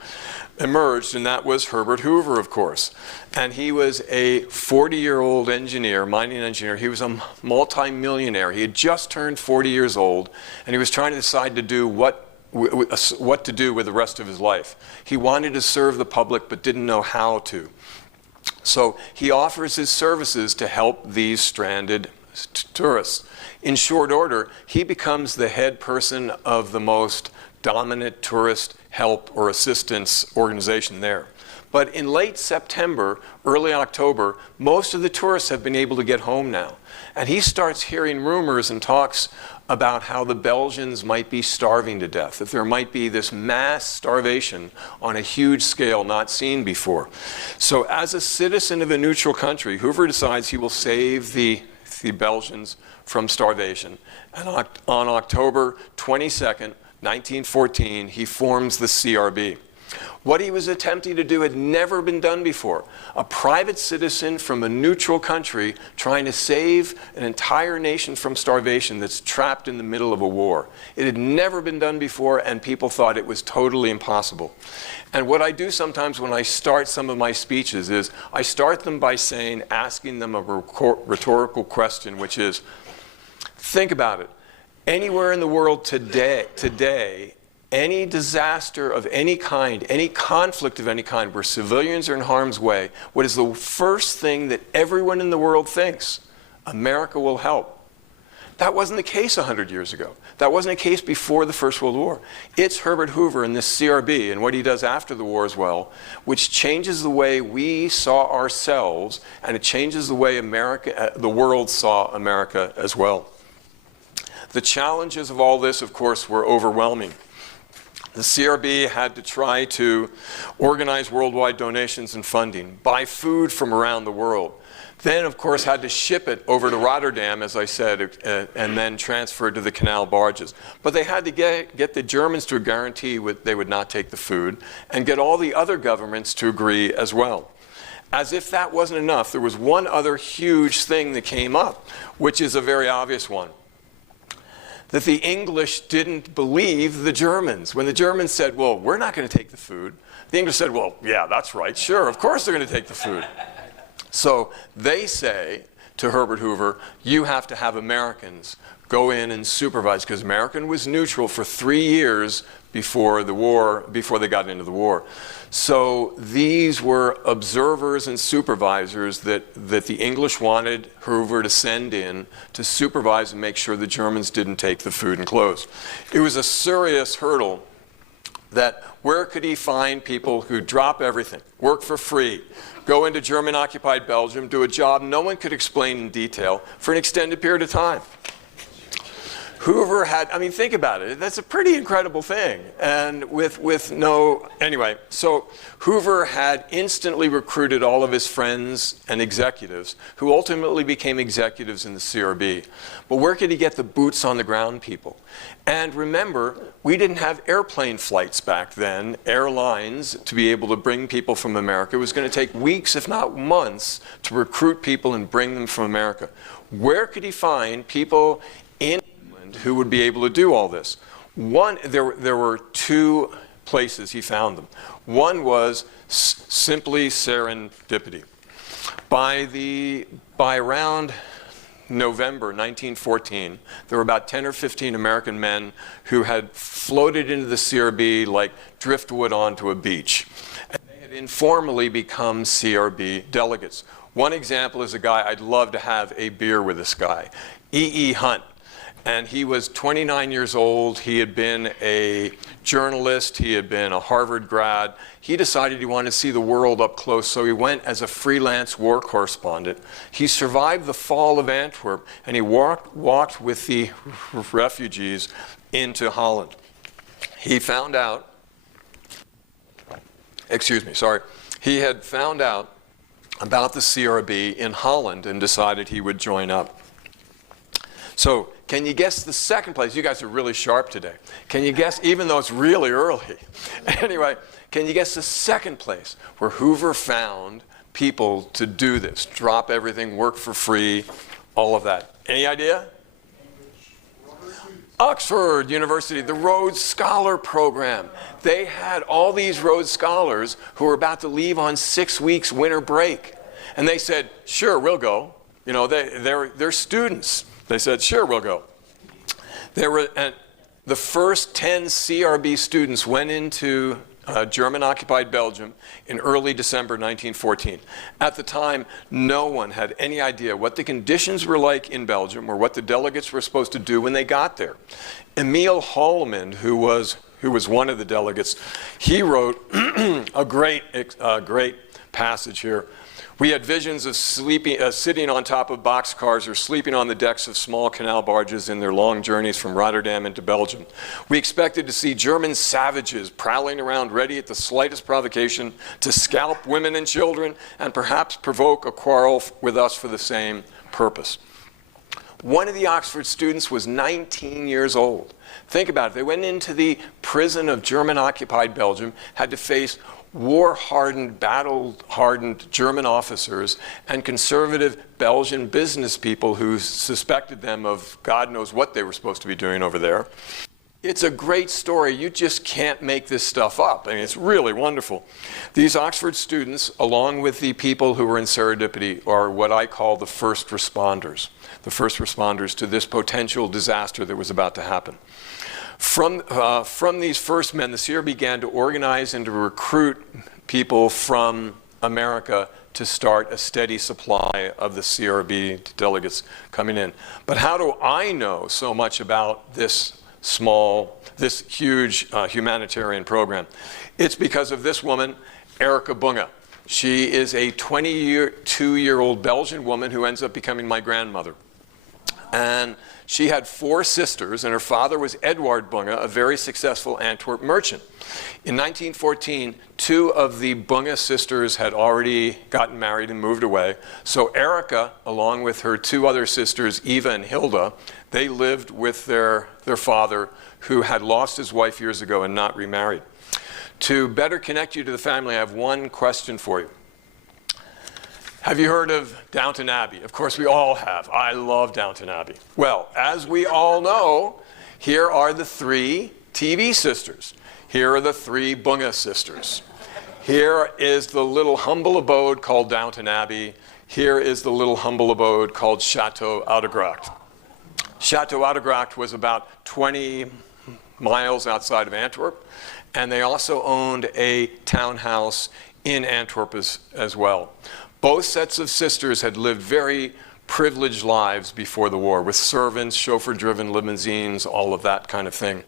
emerged, and that was Herbert Hoover, of course. And he was a 40-year-old engineer, mining engineer. He was a multi-millionaire. He had just turned 40 years old, and he was trying to decide to do what to do with the rest of his life. He wanted to serve the public, but didn't know how to. So he offers his services to help these stranded tourists. In short order, he becomes the head person of the most dominant tourist help or assistance organization there. But in late September, early October, most of the tourists have been able to get home now. And he starts hearing rumors and talks about how the Belgians might be starving to death, that there might be this mass starvation on a huge scale not seen before. So as a citizen of a neutral country, Hoover decides he will save the Belgians from starvation. And on October 22nd, 1914, he forms the CRB. What he was attempting to do had never been done before. A private citizen from a neutral country trying to save an entire nation from starvation that's trapped in the middle of a war. It had never been done before, and people thought it was totally impossible. And what I do sometimes when I start some of my speeches is I start them by asking them a rhetorical question, which is, think about it. Anywhere in the world today, any disaster of any kind, any conflict of any kind where civilians are in harm's way, what is the first thing that everyone in the world thinks? America will help. That wasn't the case 100 years ago. That wasn't the case before the First World War. It's Herbert Hoover and this CRB and what he does after the war as well, which changes the way we saw ourselves, and it changes the way the world saw America as well. The challenges of all this, of course, were overwhelming. The CRB had to try to organize worldwide donations and funding, buy food from around the world. Then, of course, had to ship it over to Rotterdam, as I said, and then transfer it to the canal barges. But they had to get the Germans to guarantee they would not take the food, and get all the other governments to agree as well. As if that wasn't enough, there was one other huge thing that came up, which is a very obvious one. That the English didn't believe the Germans. When the Germans said, well, we're not going to take the food, the English said, well, yeah, that's right, sure, of course they're going to take the food. So they say to Herbert Hoover, you have to have Americans go in and supervise, because America was neutral for 3 years before the war, before they got into the war. So these were observers and supervisors that the English wanted Hoover to send in to supervise and make sure the Germans didn't take the food and clothes. It was a serious hurdle that where could he find people who drop everything, work for free, go into German-occupied Belgium, do a job no one could explain in detail for an extended period of time. Hoover had, I mean, think about it. That's a pretty incredible thing. And anyway, so Hoover had instantly recruited all of his friends and executives who ultimately became executives in the CRB. But where could he get the boots on the ground people? And remember, we didn't have airplane flights back then, airlines, to be able to bring people from America. It was going to take weeks, if not months, to recruit people and bring them from America. Where could he find people in who would be able to do all this? There were two places he found them. One was simply serendipity. By around November 1914, there were about 10 or 15 American men who had floated into the CRB like driftwood onto a beach. And they had informally become CRB delegates. One example is a guy, I'd love to have a beer with this guy, E.E. Hunt. And he was 29 years old. He had been a journalist. He had been a Harvard grad. He decided he wanted to see the world up close, so he went as a freelance war correspondent. He survived the fall of Antwerp, and he walked with the refugees into Holland. He found out, he had found out about the CRB in Holland and decided he would join up. So, can you guess the second place? You guys are really sharp today. Can you guess, even though it's really early? Anyway, can you guess the second place where Hoover found people to do this? Drop everything, work for free, all of that. Any idea? Oxford University, the Rhodes Scholar Program. They had all these Rhodes Scholars who were about to leave on 6 weeks winter break. And they said, sure, we'll go. You know, they're students. They said, sure, we'll go. The first 10 CRB students went into German-occupied Belgium in early December 1914. At the time, no one had any idea what the conditions were like in Belgium or what the delegates were supposed to do when they got there. Emil Hollemund, who was one of the delegates, he wrote a great passage here. We had visions of sitting on top of boxcars or sleeping on the decks of small canal barges in their long journeys from Rotterdam into Belgium. We expected to see German savages prowling around ready at the slightest provocation to scalp women and children and perhaps provoke a quarrel with us for the same purpose. One of the Oxford students was 19 years old. Think about it. They went into the prison of German-occupied Belgium, had to face war-hardened, battle-hardened German officers and conservative Belgian business people who suspected them of God knows what they were supposed to be doing over there. It's a great story. You just can't make this stuff up. I mean, it's really wonderful. These Oxford students, along with the people who were in serendipity, are what I call the first responders to this potential disaster that was about to happen. From these first men, the CR began to organize and to recruit people from America to start a steady supply of the CRB delegates coming in. But how do I know so much about this huge humanitarian program? It's because of this woman, Erica Bunge. She is a 22-year-old Belgian woman who ends up becoming my grandmother. And she had 4 sisters, and her father was Edward Bunge, a very successful Antwerp merchant. In 1914, 2 of the Bunge sisters had already gotten married and moved away. So Erica, along with her 2 other sisters, Eva and Hilda, they lived with their father, who had lost his wife years ago and not remarried. To better connect you to the family, I have one question for you. Have you heard of Downton Abbey? Of course we all have. I love Downton Abbey. Well, as we all know, here are the 3 TV sisters. Here are the 3 Bunge sisters. Here is the little humble abode called Downton Abbey. Here is the little humble abode called Chateau Oudegracht. Chateau Oudegracht was about 20 miles outside of Antwerp, and they also owned a townhouse in Antwerp as well. Both sets of sisters had lived very privileged lives before the war, with servants, chauffeur-driven limousines, all of that kind of thing.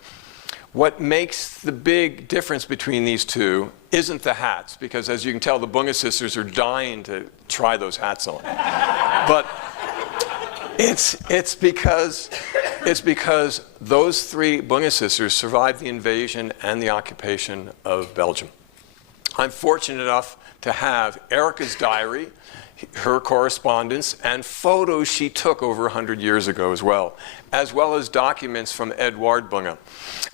What makes the big difference between these 2 isn't the hats, because as you can tell, the Bunge sisters are dying to try those hats on. But it's because those 3 Bunge sisters survived the invasion and the occupation of Belgium. I'm fortunate enough to have Erica's diary, her correspondence, and photos she took over 100 years ago as well as documents from Edward Bunge.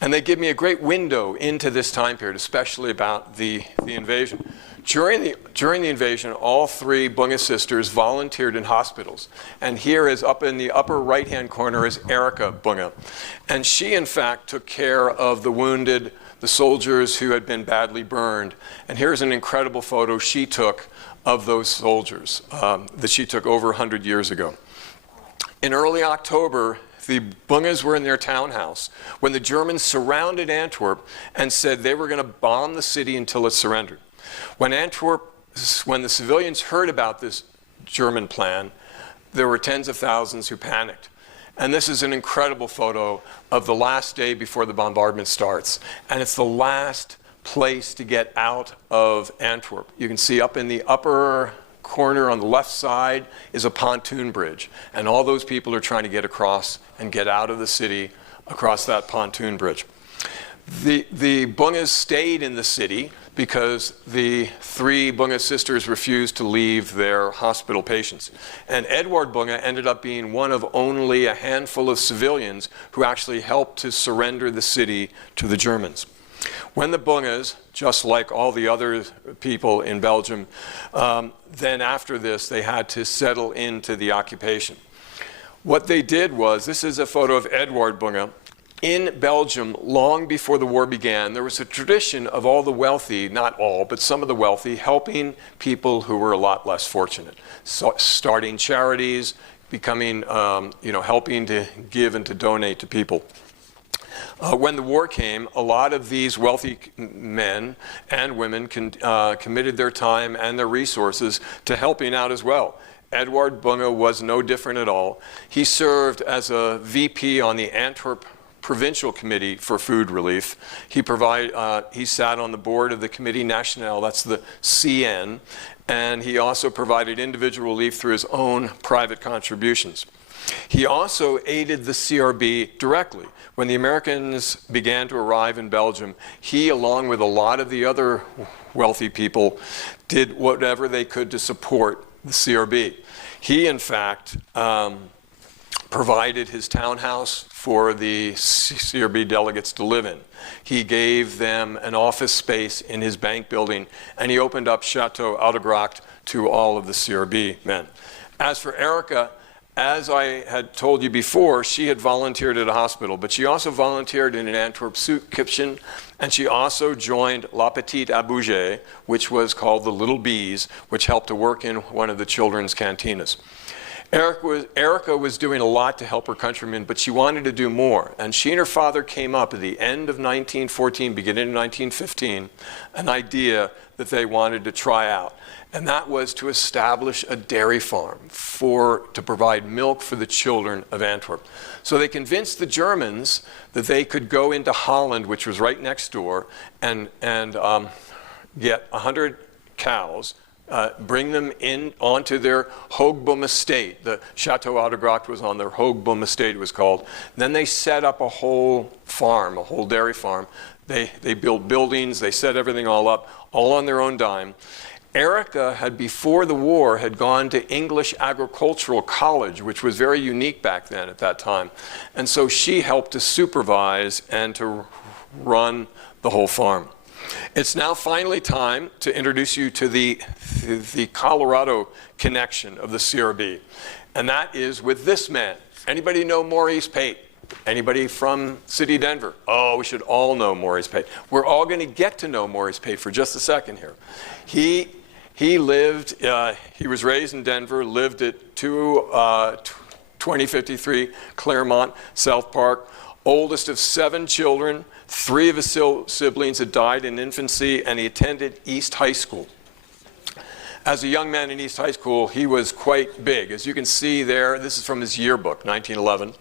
And they give me a great window into this time period, especially about the invasion. During the invasion, all 3 Bunge sisters volunteered in hospitals. And here is up in the upper right-hand corner is Erica Bunge. And she, in fact, took care of the wounded, the soldiers who had been badly burned. And here's an incredible photo she took of those soldiers that she took over 100 years ago. In early October, the Bunges were in their townhouse when the Germans surrounded Antwerp and said they were going to bomb the city until it surrendered. When the civilians heard about this German plan, there were tens of thousands who panicked. And this is an incredible photo of the last day before the bombardment starts. And it's the last place to get out of Antwerp. You can see up in the upper corner on the left side is a pontoon bridge. And all those people are trying to get across and get out of the city across that pontoon bridge. The Bungas stayed in the city because the 3 Bunga sisters refused to leave their hospital patients. And Edward Bunga ended up being one of only a handful of civilians who actually helped to surrender the city to the Germans. When the Bungas, just like all the other people in Belgium, then after this, they had to settle into the occupation. What they did was, this is a photo of Edward Bunga. In Belgium, long before the war began, there was a tradition of all the wealthy, not all, but some of the wealthy, helping people who were a lot less fortunate. So, starting charities, becoming, helping to give and to donate to people. When the war came, a lot of these wealthy men and women committed their time and their resources to helping out as well. Edward Bunga was no different at all. He served as a VP on the Antwerp Provincial Committee for Food Relief. He sat on the board of the Committee Nationale, that's the CN, and he also provided individual relief through his own private contributions. He also aided the CRB directly. When the Americans began to arrive in Belgium, he, along with a lot of the other wealthy people, did whatever they could to support the CRB. He, in fact, provided his townhouse for the CRB delegates to live in. He gave them an office space in his bank building, and he opened up Chateau Oudegracht to all of the CRB men. As for Erica, as I had told you before, she had volunteered at a hospital, but she also volunteered in an Antwerp soup kitchen, and she also joined La Petite à Bouger, which was called the Little Bees, which helped to work in one of the children's cantinas. Erica was doing a lot to help her countrymen, but she wanted to do more. And she and her father came up at the end of 1914, beginning of 1915, an idea that they wanted to try out. And that was to establish a dairy farm to provide milk for the children of Antwerp. So they convinced the Germans that they could go into Holland, which was right next door, and get 100 cows, bring them in onto their Hoogboom estate. The Chateau Oudegracht was on their Hoogboom estate, it was called. Then they set up a whole farm, a whole dairy farm. They built buildings, they set everything all up, all on their own dime. Erica had, before the war, had gone to English Agricultural College, which was very unique back then at that time. And so she helped to supervise and to run the whole farm. It's now finally time to introduce you to the Colorado connection of the CRB. And that is with this man. Anybody know Maurice Pate? Anybody from City Denver? Oh, we should all know Maurice Pate. We're all going to get to know Maurice Pate for just a second here. He was raised in Denver, lived at 2053 Claremont, South Park, oldest of 7 children. 3 of his siblings had died in infancy, and he attended East High School. As a young man in East High School, he was quite big. As you can see there, this is from his yearbook, 1911.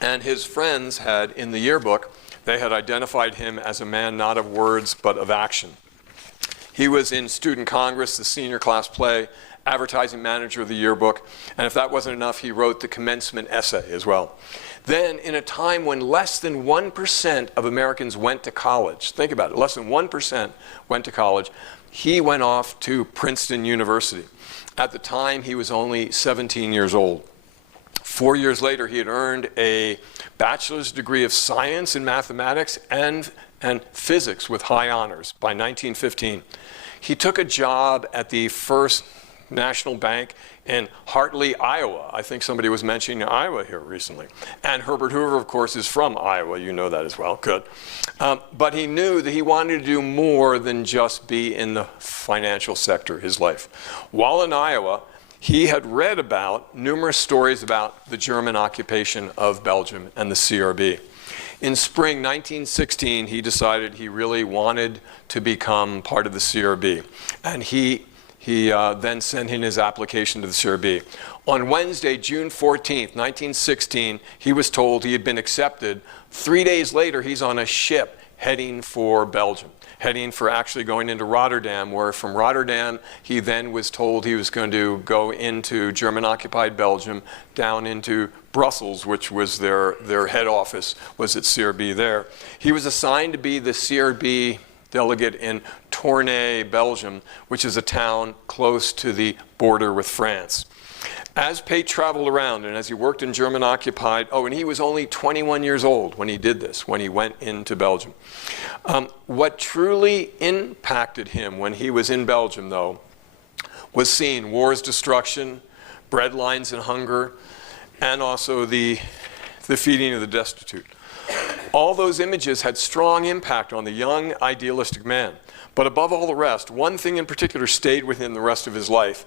And his friends had, in the yearbook, they had identified him as a man not of words, but of action. He was in Student Congress, the senior class play, advertising manager of the yearbook, and if that wasn't enough, he wrote the commencement essay as well. Then, in a time when less than 1% of Americans went to college, think about it, less than 1% went to college, he went off to Princeton University. At the time, he was only 17 years old. 4 years later, he had earned a bachelor's degree of science in mathematics and physics with high honors by 1915. He took a job at the First National Bank in Hartley, Iowa. I think somebody was mentioning Iowa here recently. And Herbert Hoover, of course, is from Iowa. You know that as well. Good. But he knew that he wanted to do more than just be in the financial sector his life. While in Iowa, he had read about numerous stories about the German occupation of Belgium and the CRB. In spring 1916, he decided he really wanted to become part of the CRB. And he he then sent in his application to the CRB. On Wednesday, June 14th, 1916, he was told he had been accepted. 3 days later, he's on a ship heading for Belgium, heading for actually going into Rotterdam, where from Rotterdam, he then was told he was going to go into German-occupied Belgium, down into Brussels, which was their head office, was at CRB there. He was assigned to be the CRB delegate in Tournai, Belgium, which is a town close to the border with France. As Pate traveled around and as he worked in German-occupied, and he was only 21 years old when he did this, when he went into Belgium. What truly impacted him when he was in Belgium, though, was seeing war's destruction, bread lines and hunger, and also the feeding of the destitute. All those images had strong impact on the young, idealistic man. But above all the rest, one thing in particular stayed with him the rest of his life,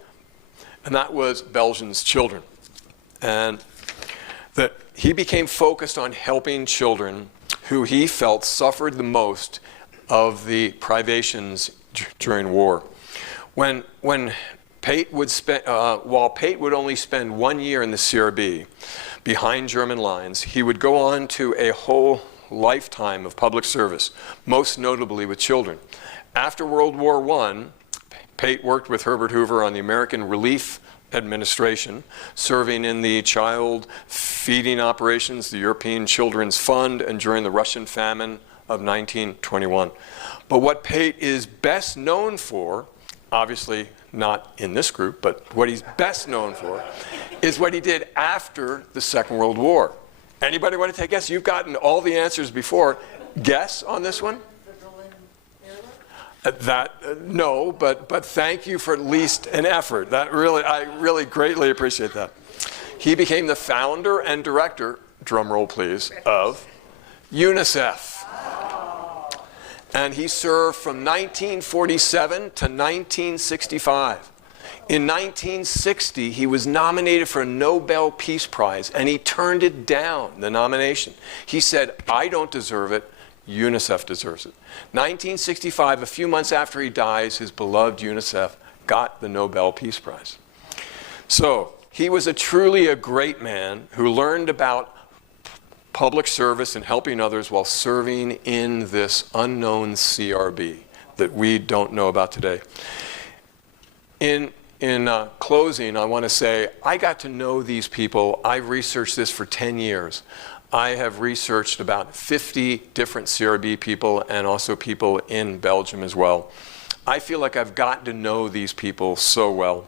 and that was Belgium's children. And that he became focused on helping children who he felt suffered the most of the privations during war. When Pate would while Pate would only spend 1 year in the CRB behind German lines, he would go on to a whole lifetime of public service, most notably with children. After World War I, Pate worked with Herbert Hoover on the American Relief Administration, serving in the child feeding operations, the European Children's Fund, and during the Russian famine of 1921. But what Pate is best known for, obviously not in this group, but what he's best known for, is what he did after the Second World War. Anybody want to take a guess? You've gotten all the answers before. Guess on this one? No, but thank you for at least an effort. I really greatly appreciate that. He became the founder and director, drum roll please, of UNICEF. And he served from 1947 to 1965. In 1960, he was nominated for a Nobel Peace Prize, and he turned it down, the nomination. He said, I don't deserve it. UNICEF deserves it. 1965, a few months after he dies, his beloved UNICEF got the Nobel Peace Prize. So he was truly a great man who learned about public service and helping others while serving in this unknown CRB that we don't know about today. In closing, I want to say I got to know these people. I've researched this for 10 years. I have researched about 50 different CRB people and also people in Belgium as well. I feel like I've gotten to know these people so well.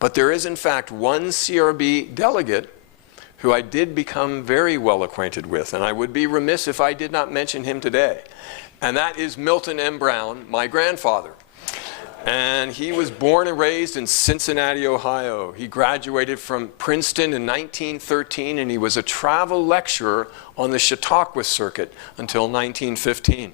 But there is, in fact, one CRB delegate who I did become very well acquainted with, and I would be remiss if I did not mention him today. And that is Milton M. Brown, my grandfather. And he was born and raised in Cincinnati, Ohio. He graduated from Princeton in 1913, and he was a travel lecturer on the Chautauqua circuit until 1915.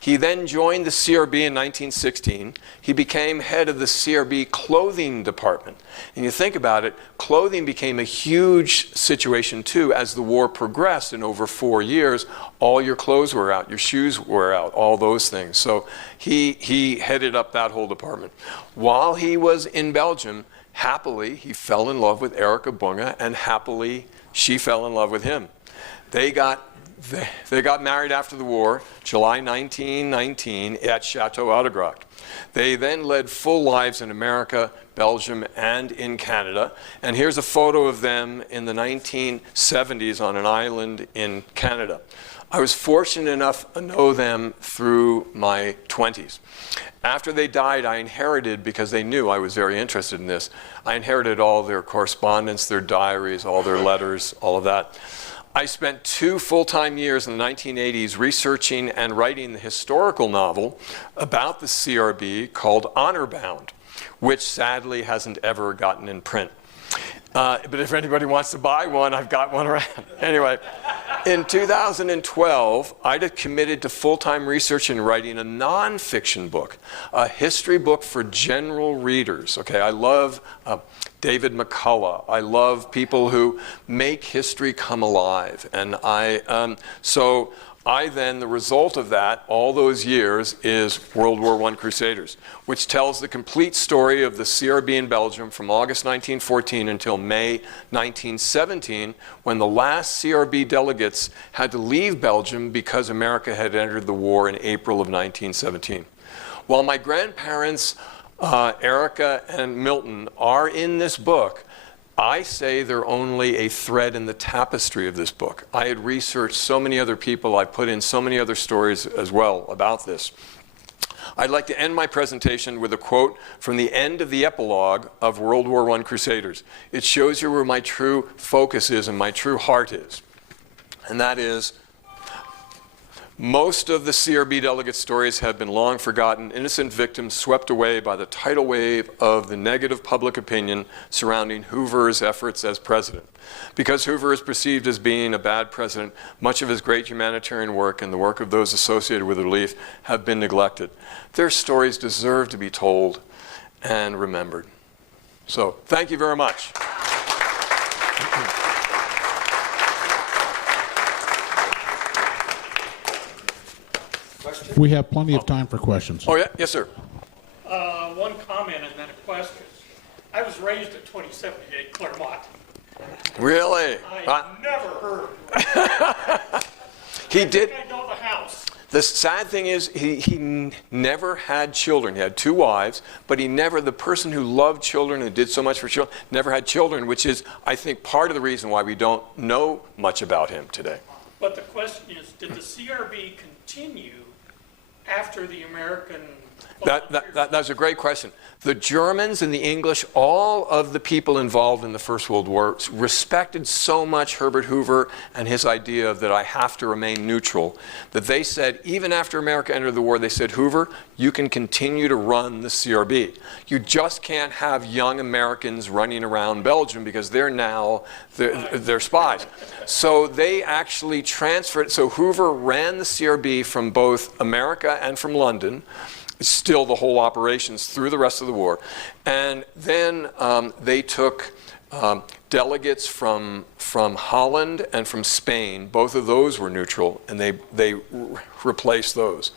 He then joined the CRB in 1916. He became head of the CRB clothing department. And you think about it, clothing became a huge situation too as the war progressed, and over 4 years, all your clothes were out, your shoes were out, all those things. So he headed up that whole department. While he was in Belgium, happily, he fell in love with Erica Bunga, and happily, she fell in love with him. They got married after the war, July 1919, at Chateau Oudegracht. They then led full lives in America, Belgium, and in Canada. And here's a photo of them in the 1970s on an island in Canada. I was fortunate enough to know them through my 20s. After they died, I inherited, because they knew I was very interested in this, I inherited all their correspondence, their diaries, all their letters, all of that. I spent 2 full-time years in the 1980s researching and writing the historical novel about the CRB called Honor Bound, which sadly hasn't ever gotten in print. But if anybody wants to buy one, I've got one around. Anyway, in 2012, I committed to full-time research and writing a nonfiction book, a history book for general readers. Okay, I love David McCullough. I love people who make history come alive. And so the result of that, all those years, is World War I Crusaders, which tells the complete story of the CRB in Belgium from August 1914 until May 1917, when the last CRB delegates had to leave Belgium because America had entered the war in April of 1917. While my grandparents, Erica and Milton, are in this book, I say they're only a thread in the tapestry of this book. I had researched so many other people. I put in so many other stories as well about this. I'd like to end my presentation with a quote from the end of the epilogue of World War I Crusaders. It shows you where my true focus is and my true heart is. And that is, most of the CRB delegate stories have been long forgotten, innocent victims swept away by the tidal wave of the negative public opinion surrounding Hoover's efforts as president. Because Hoover is perceived as being a bad president, much of his great humanitarian work and the work of those associated with relief have been neglected. Their stories deserve to be told and remembered. So, thank you very much. We have plenty of time for questions. Oh, yeah? Yes, sir. One comment and then a question. I was raised at 2078 Claremont. Really? I never heard. He did. I know the house. The sad thing is he never had children. He had 2 wives, but the person who loved children and did so much for children, never had children, which is, I think, part of the reason why we don't know much about him today. But the question is, did the CRB continue after the American... That's a great question. The Germans and the English, all of the people involved in the First World War, respected so much Herbert Hoover and his idea that I have to remain neutral, that they said, even after America entered the war, they said, Hoover, you can continue to run the CRB. You just can't have young Americans running around Belgium because they're spies. So they actually transferred, so Hoover ran the CRB from both America and from London, still the whole operations through the rest of the war. And then they took delegates from Holland and from Spain. Both of those were neutral, and they replaced those.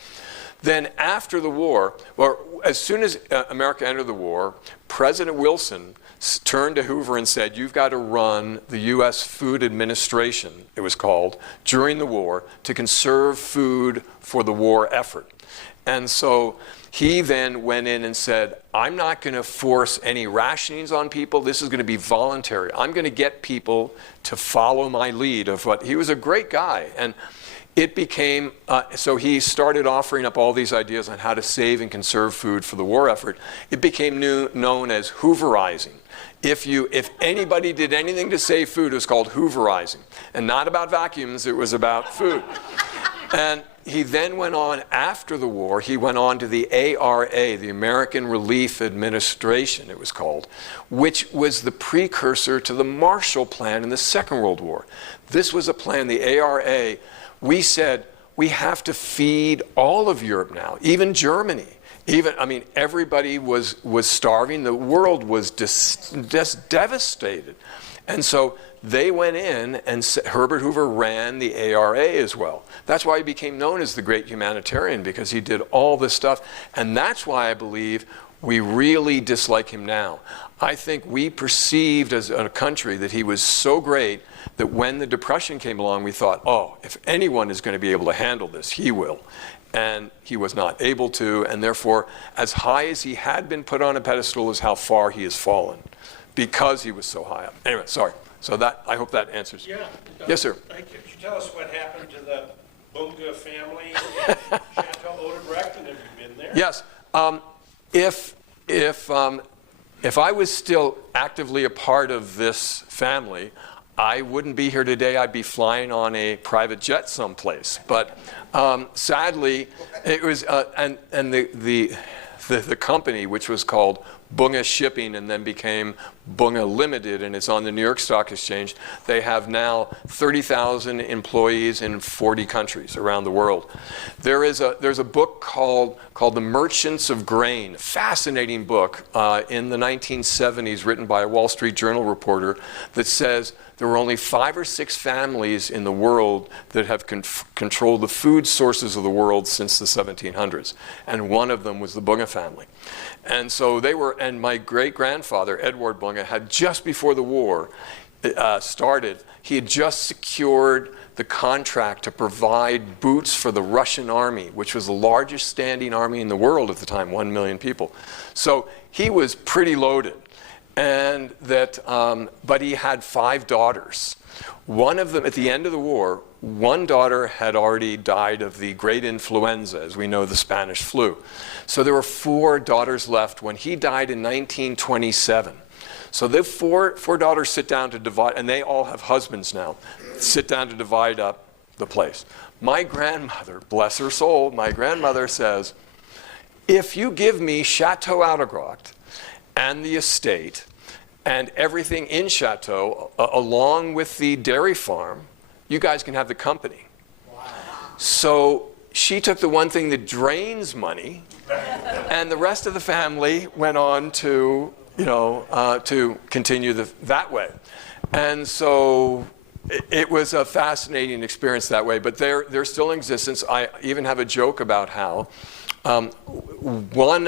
Then after the war, or as soon as America entered the war, President Wilson turned to Hoover and said, you've got to run the U.S. Food Administration, it was called, during the war to conserve food for the war effort. And so he then went in and said, I'm not going to force any rationings on people. This is going to be voluntary. I'm going to get people to follow my lead of what, he was a great guy. And it became, so he started offering up all these ideas on how to save and conserve food for the war effort. It became known as Hooverizing. If anybody did anything to save food, it was called Hooverizing. And not about vacuums, it was about food. And he then went on, after the war, he went on to the ARA, the American Relief Administration, it was called, which was the precursor to the Marshall Plan in the Second World War. This was a plan, the ARA, we said, we have to feed all of Europe now, even Germany. Everybody was starving. The world was just devastated. And so they went in, and Herbert Hoover ran the ARA as well. That's why he became known as the great humanitarian, because he did all this stuff. And that's why I believe we really dislike him now. I think we perceived as a country that he was so great that when the Depression came along, we thought, oh, if anyone is going to be able to handle this, he will. And he was not able to, and therefore, as high as he had been put on a pedestal is how far he has fallen, because he was so high up. Anyway, sorry. So that, I hope that answers. Yeah. Yes, sir. Thank you. Could you tell us what happened to the Bunga family in Chateau Odebrecht, and have you been there? Yes. If I was still actively a part of this family, I wouldn't be here today. I'd be flying on a private jet someplace. But sadly, it was, and the company, which was called Bunga Shipping and then became Bunga Limited, and it's on the New York Stock Exchange. They have now 30,000 employees in 40 countries around the world. There's a book called The Merchants of Grain, a fascinating book in the 1970s written by a Wall Street Journal reporter that says there were only 5 or 6 families in the world that have controlled the food sources of the world since the 1700s. And one of them was the Bunga family. And so and my great-grandfather, Edward Bunga, had just before the war started, he had just secured the contract to provide boots for the Russian army, which was the largest standing army in the world at the time, 1 million people. So he was pretty loaded. And but he had 5 daughters. One of them, at the end of the war, one daughter had already died of the great influenza, as we know, the Spanish flu. So there were 4 daughters left when he died in 1927. So the four daughters sit down to divide, and they all have husbands now, sit down to divide up the place. My grandmother, bless her soul, my grandmother says, if you give me Chateau Oudegracht and the estate and everything in Chateau, along with the dairy farm, you guys can have the company. Wow. So she took the one thing that drains money, and the rest of the family went on to, to continue that way. And so it was a fascinating experience that way, but they're still in existence. I even have a joke about how one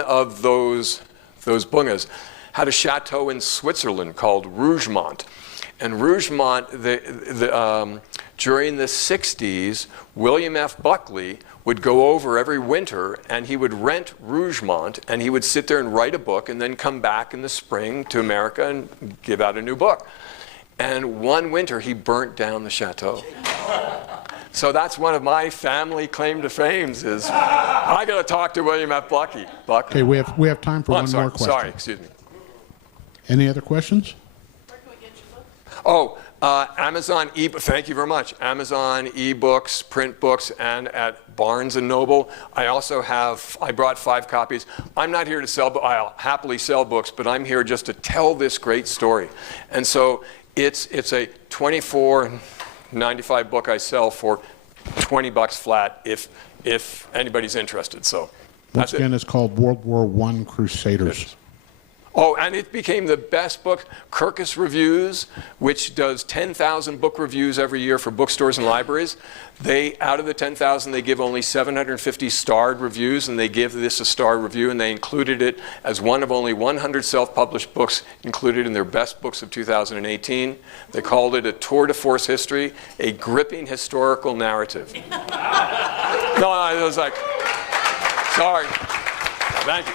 of those Bungas had a chateau in Switzerland called Rougemont. And Rougemont, during the 60s, William F. Buckley would go over every winter and he would rent Rougemont and he would sit there and write a book and then come back in the spring to America and give out a new book. And one winter he burnt down the chateau. So that's one of my family claim to fames is I got to talk to William F. Buckley. Okay, we have time for one more question. Sorry, excuse me. Any other questions? Oh, Amazon thank you very much. Amazon ebooks, print books, and at Barnes & Noble. I brought 5 copies. I'm not here to sell, but I'll happily sell books, but I'm here just to tell this great story. And so it's a $24.95 book I sell for $20 flat if anybody's interested. So Once again, it's called World War I Crusaders. Oh, and it became the best book. Kirkus Reviews, which does 10,000 book reviews every year for bookstores and libraries, out of the 10,000, they give only 750 starred reviews, and they give this a star review, and they included it as one of only 100 self-published books included in their best books of 2018. They called it a tour de force history, a gripping historical narrative. No, I was like, sorry. Thank you.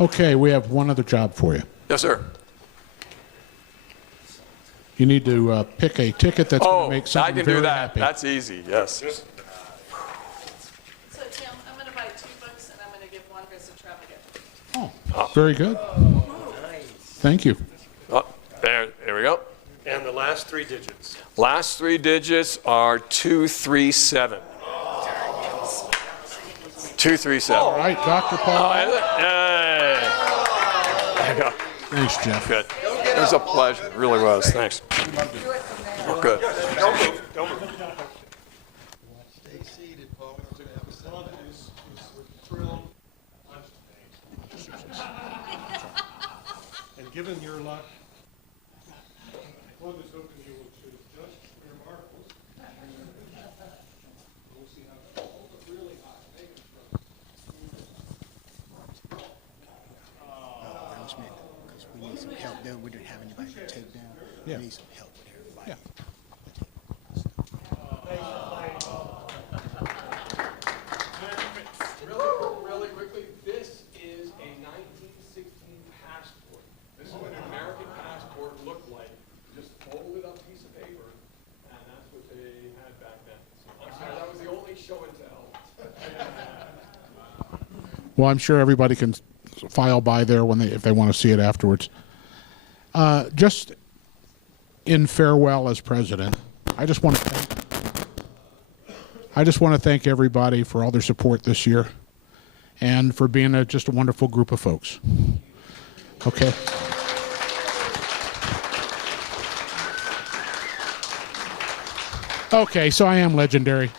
Okay, we have one other job for you. Yes, sir. You need to pick a ticket that's going to make something I can very do that. happy. That's easy, yes. So, Tim, I'm going to buy 2 books, and I'm going to give 1 for Extravagant. Very good. Thank you. Oh, there we go. And the last 3 digits. Last 3 digits are 237. 237. All right, Dr. Paul. Yay. There you go. Thanks, Jeff. Good. It was a pleasure. It really was. Thanks. Oh, good. Don't move. Don't move. Stay seated, Paul. Thrilled. And given your luck, one was hoping you will choose just your marbles. We'll see how that goes. It's really hot. Because we need some help there. We didn't have anybody to take down. Yeah. We need some help with everybody. Yeah. Really quickly, this is a 1916 passport. This is what an American passport looked like. Just folded up piece of paper, and that's what they had back then. So I'm sorry, that was the only show and tell. Well, I'm sure everybody can file by there if they want to see it afterwards. Just in farewell as president, I just want to thank everybody for all their support this year, and for being just a wonderful group of folks. Okay. Okay, so I am legendary.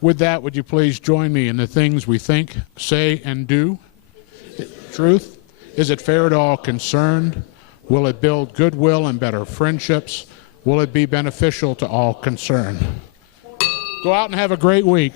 With that, would you please join me in the things we think, say, and do? Truth? Is it fair to all concerned? Will it build goodwill and better friendships? Will it be beneficial to all concerned? Go out and have a great week.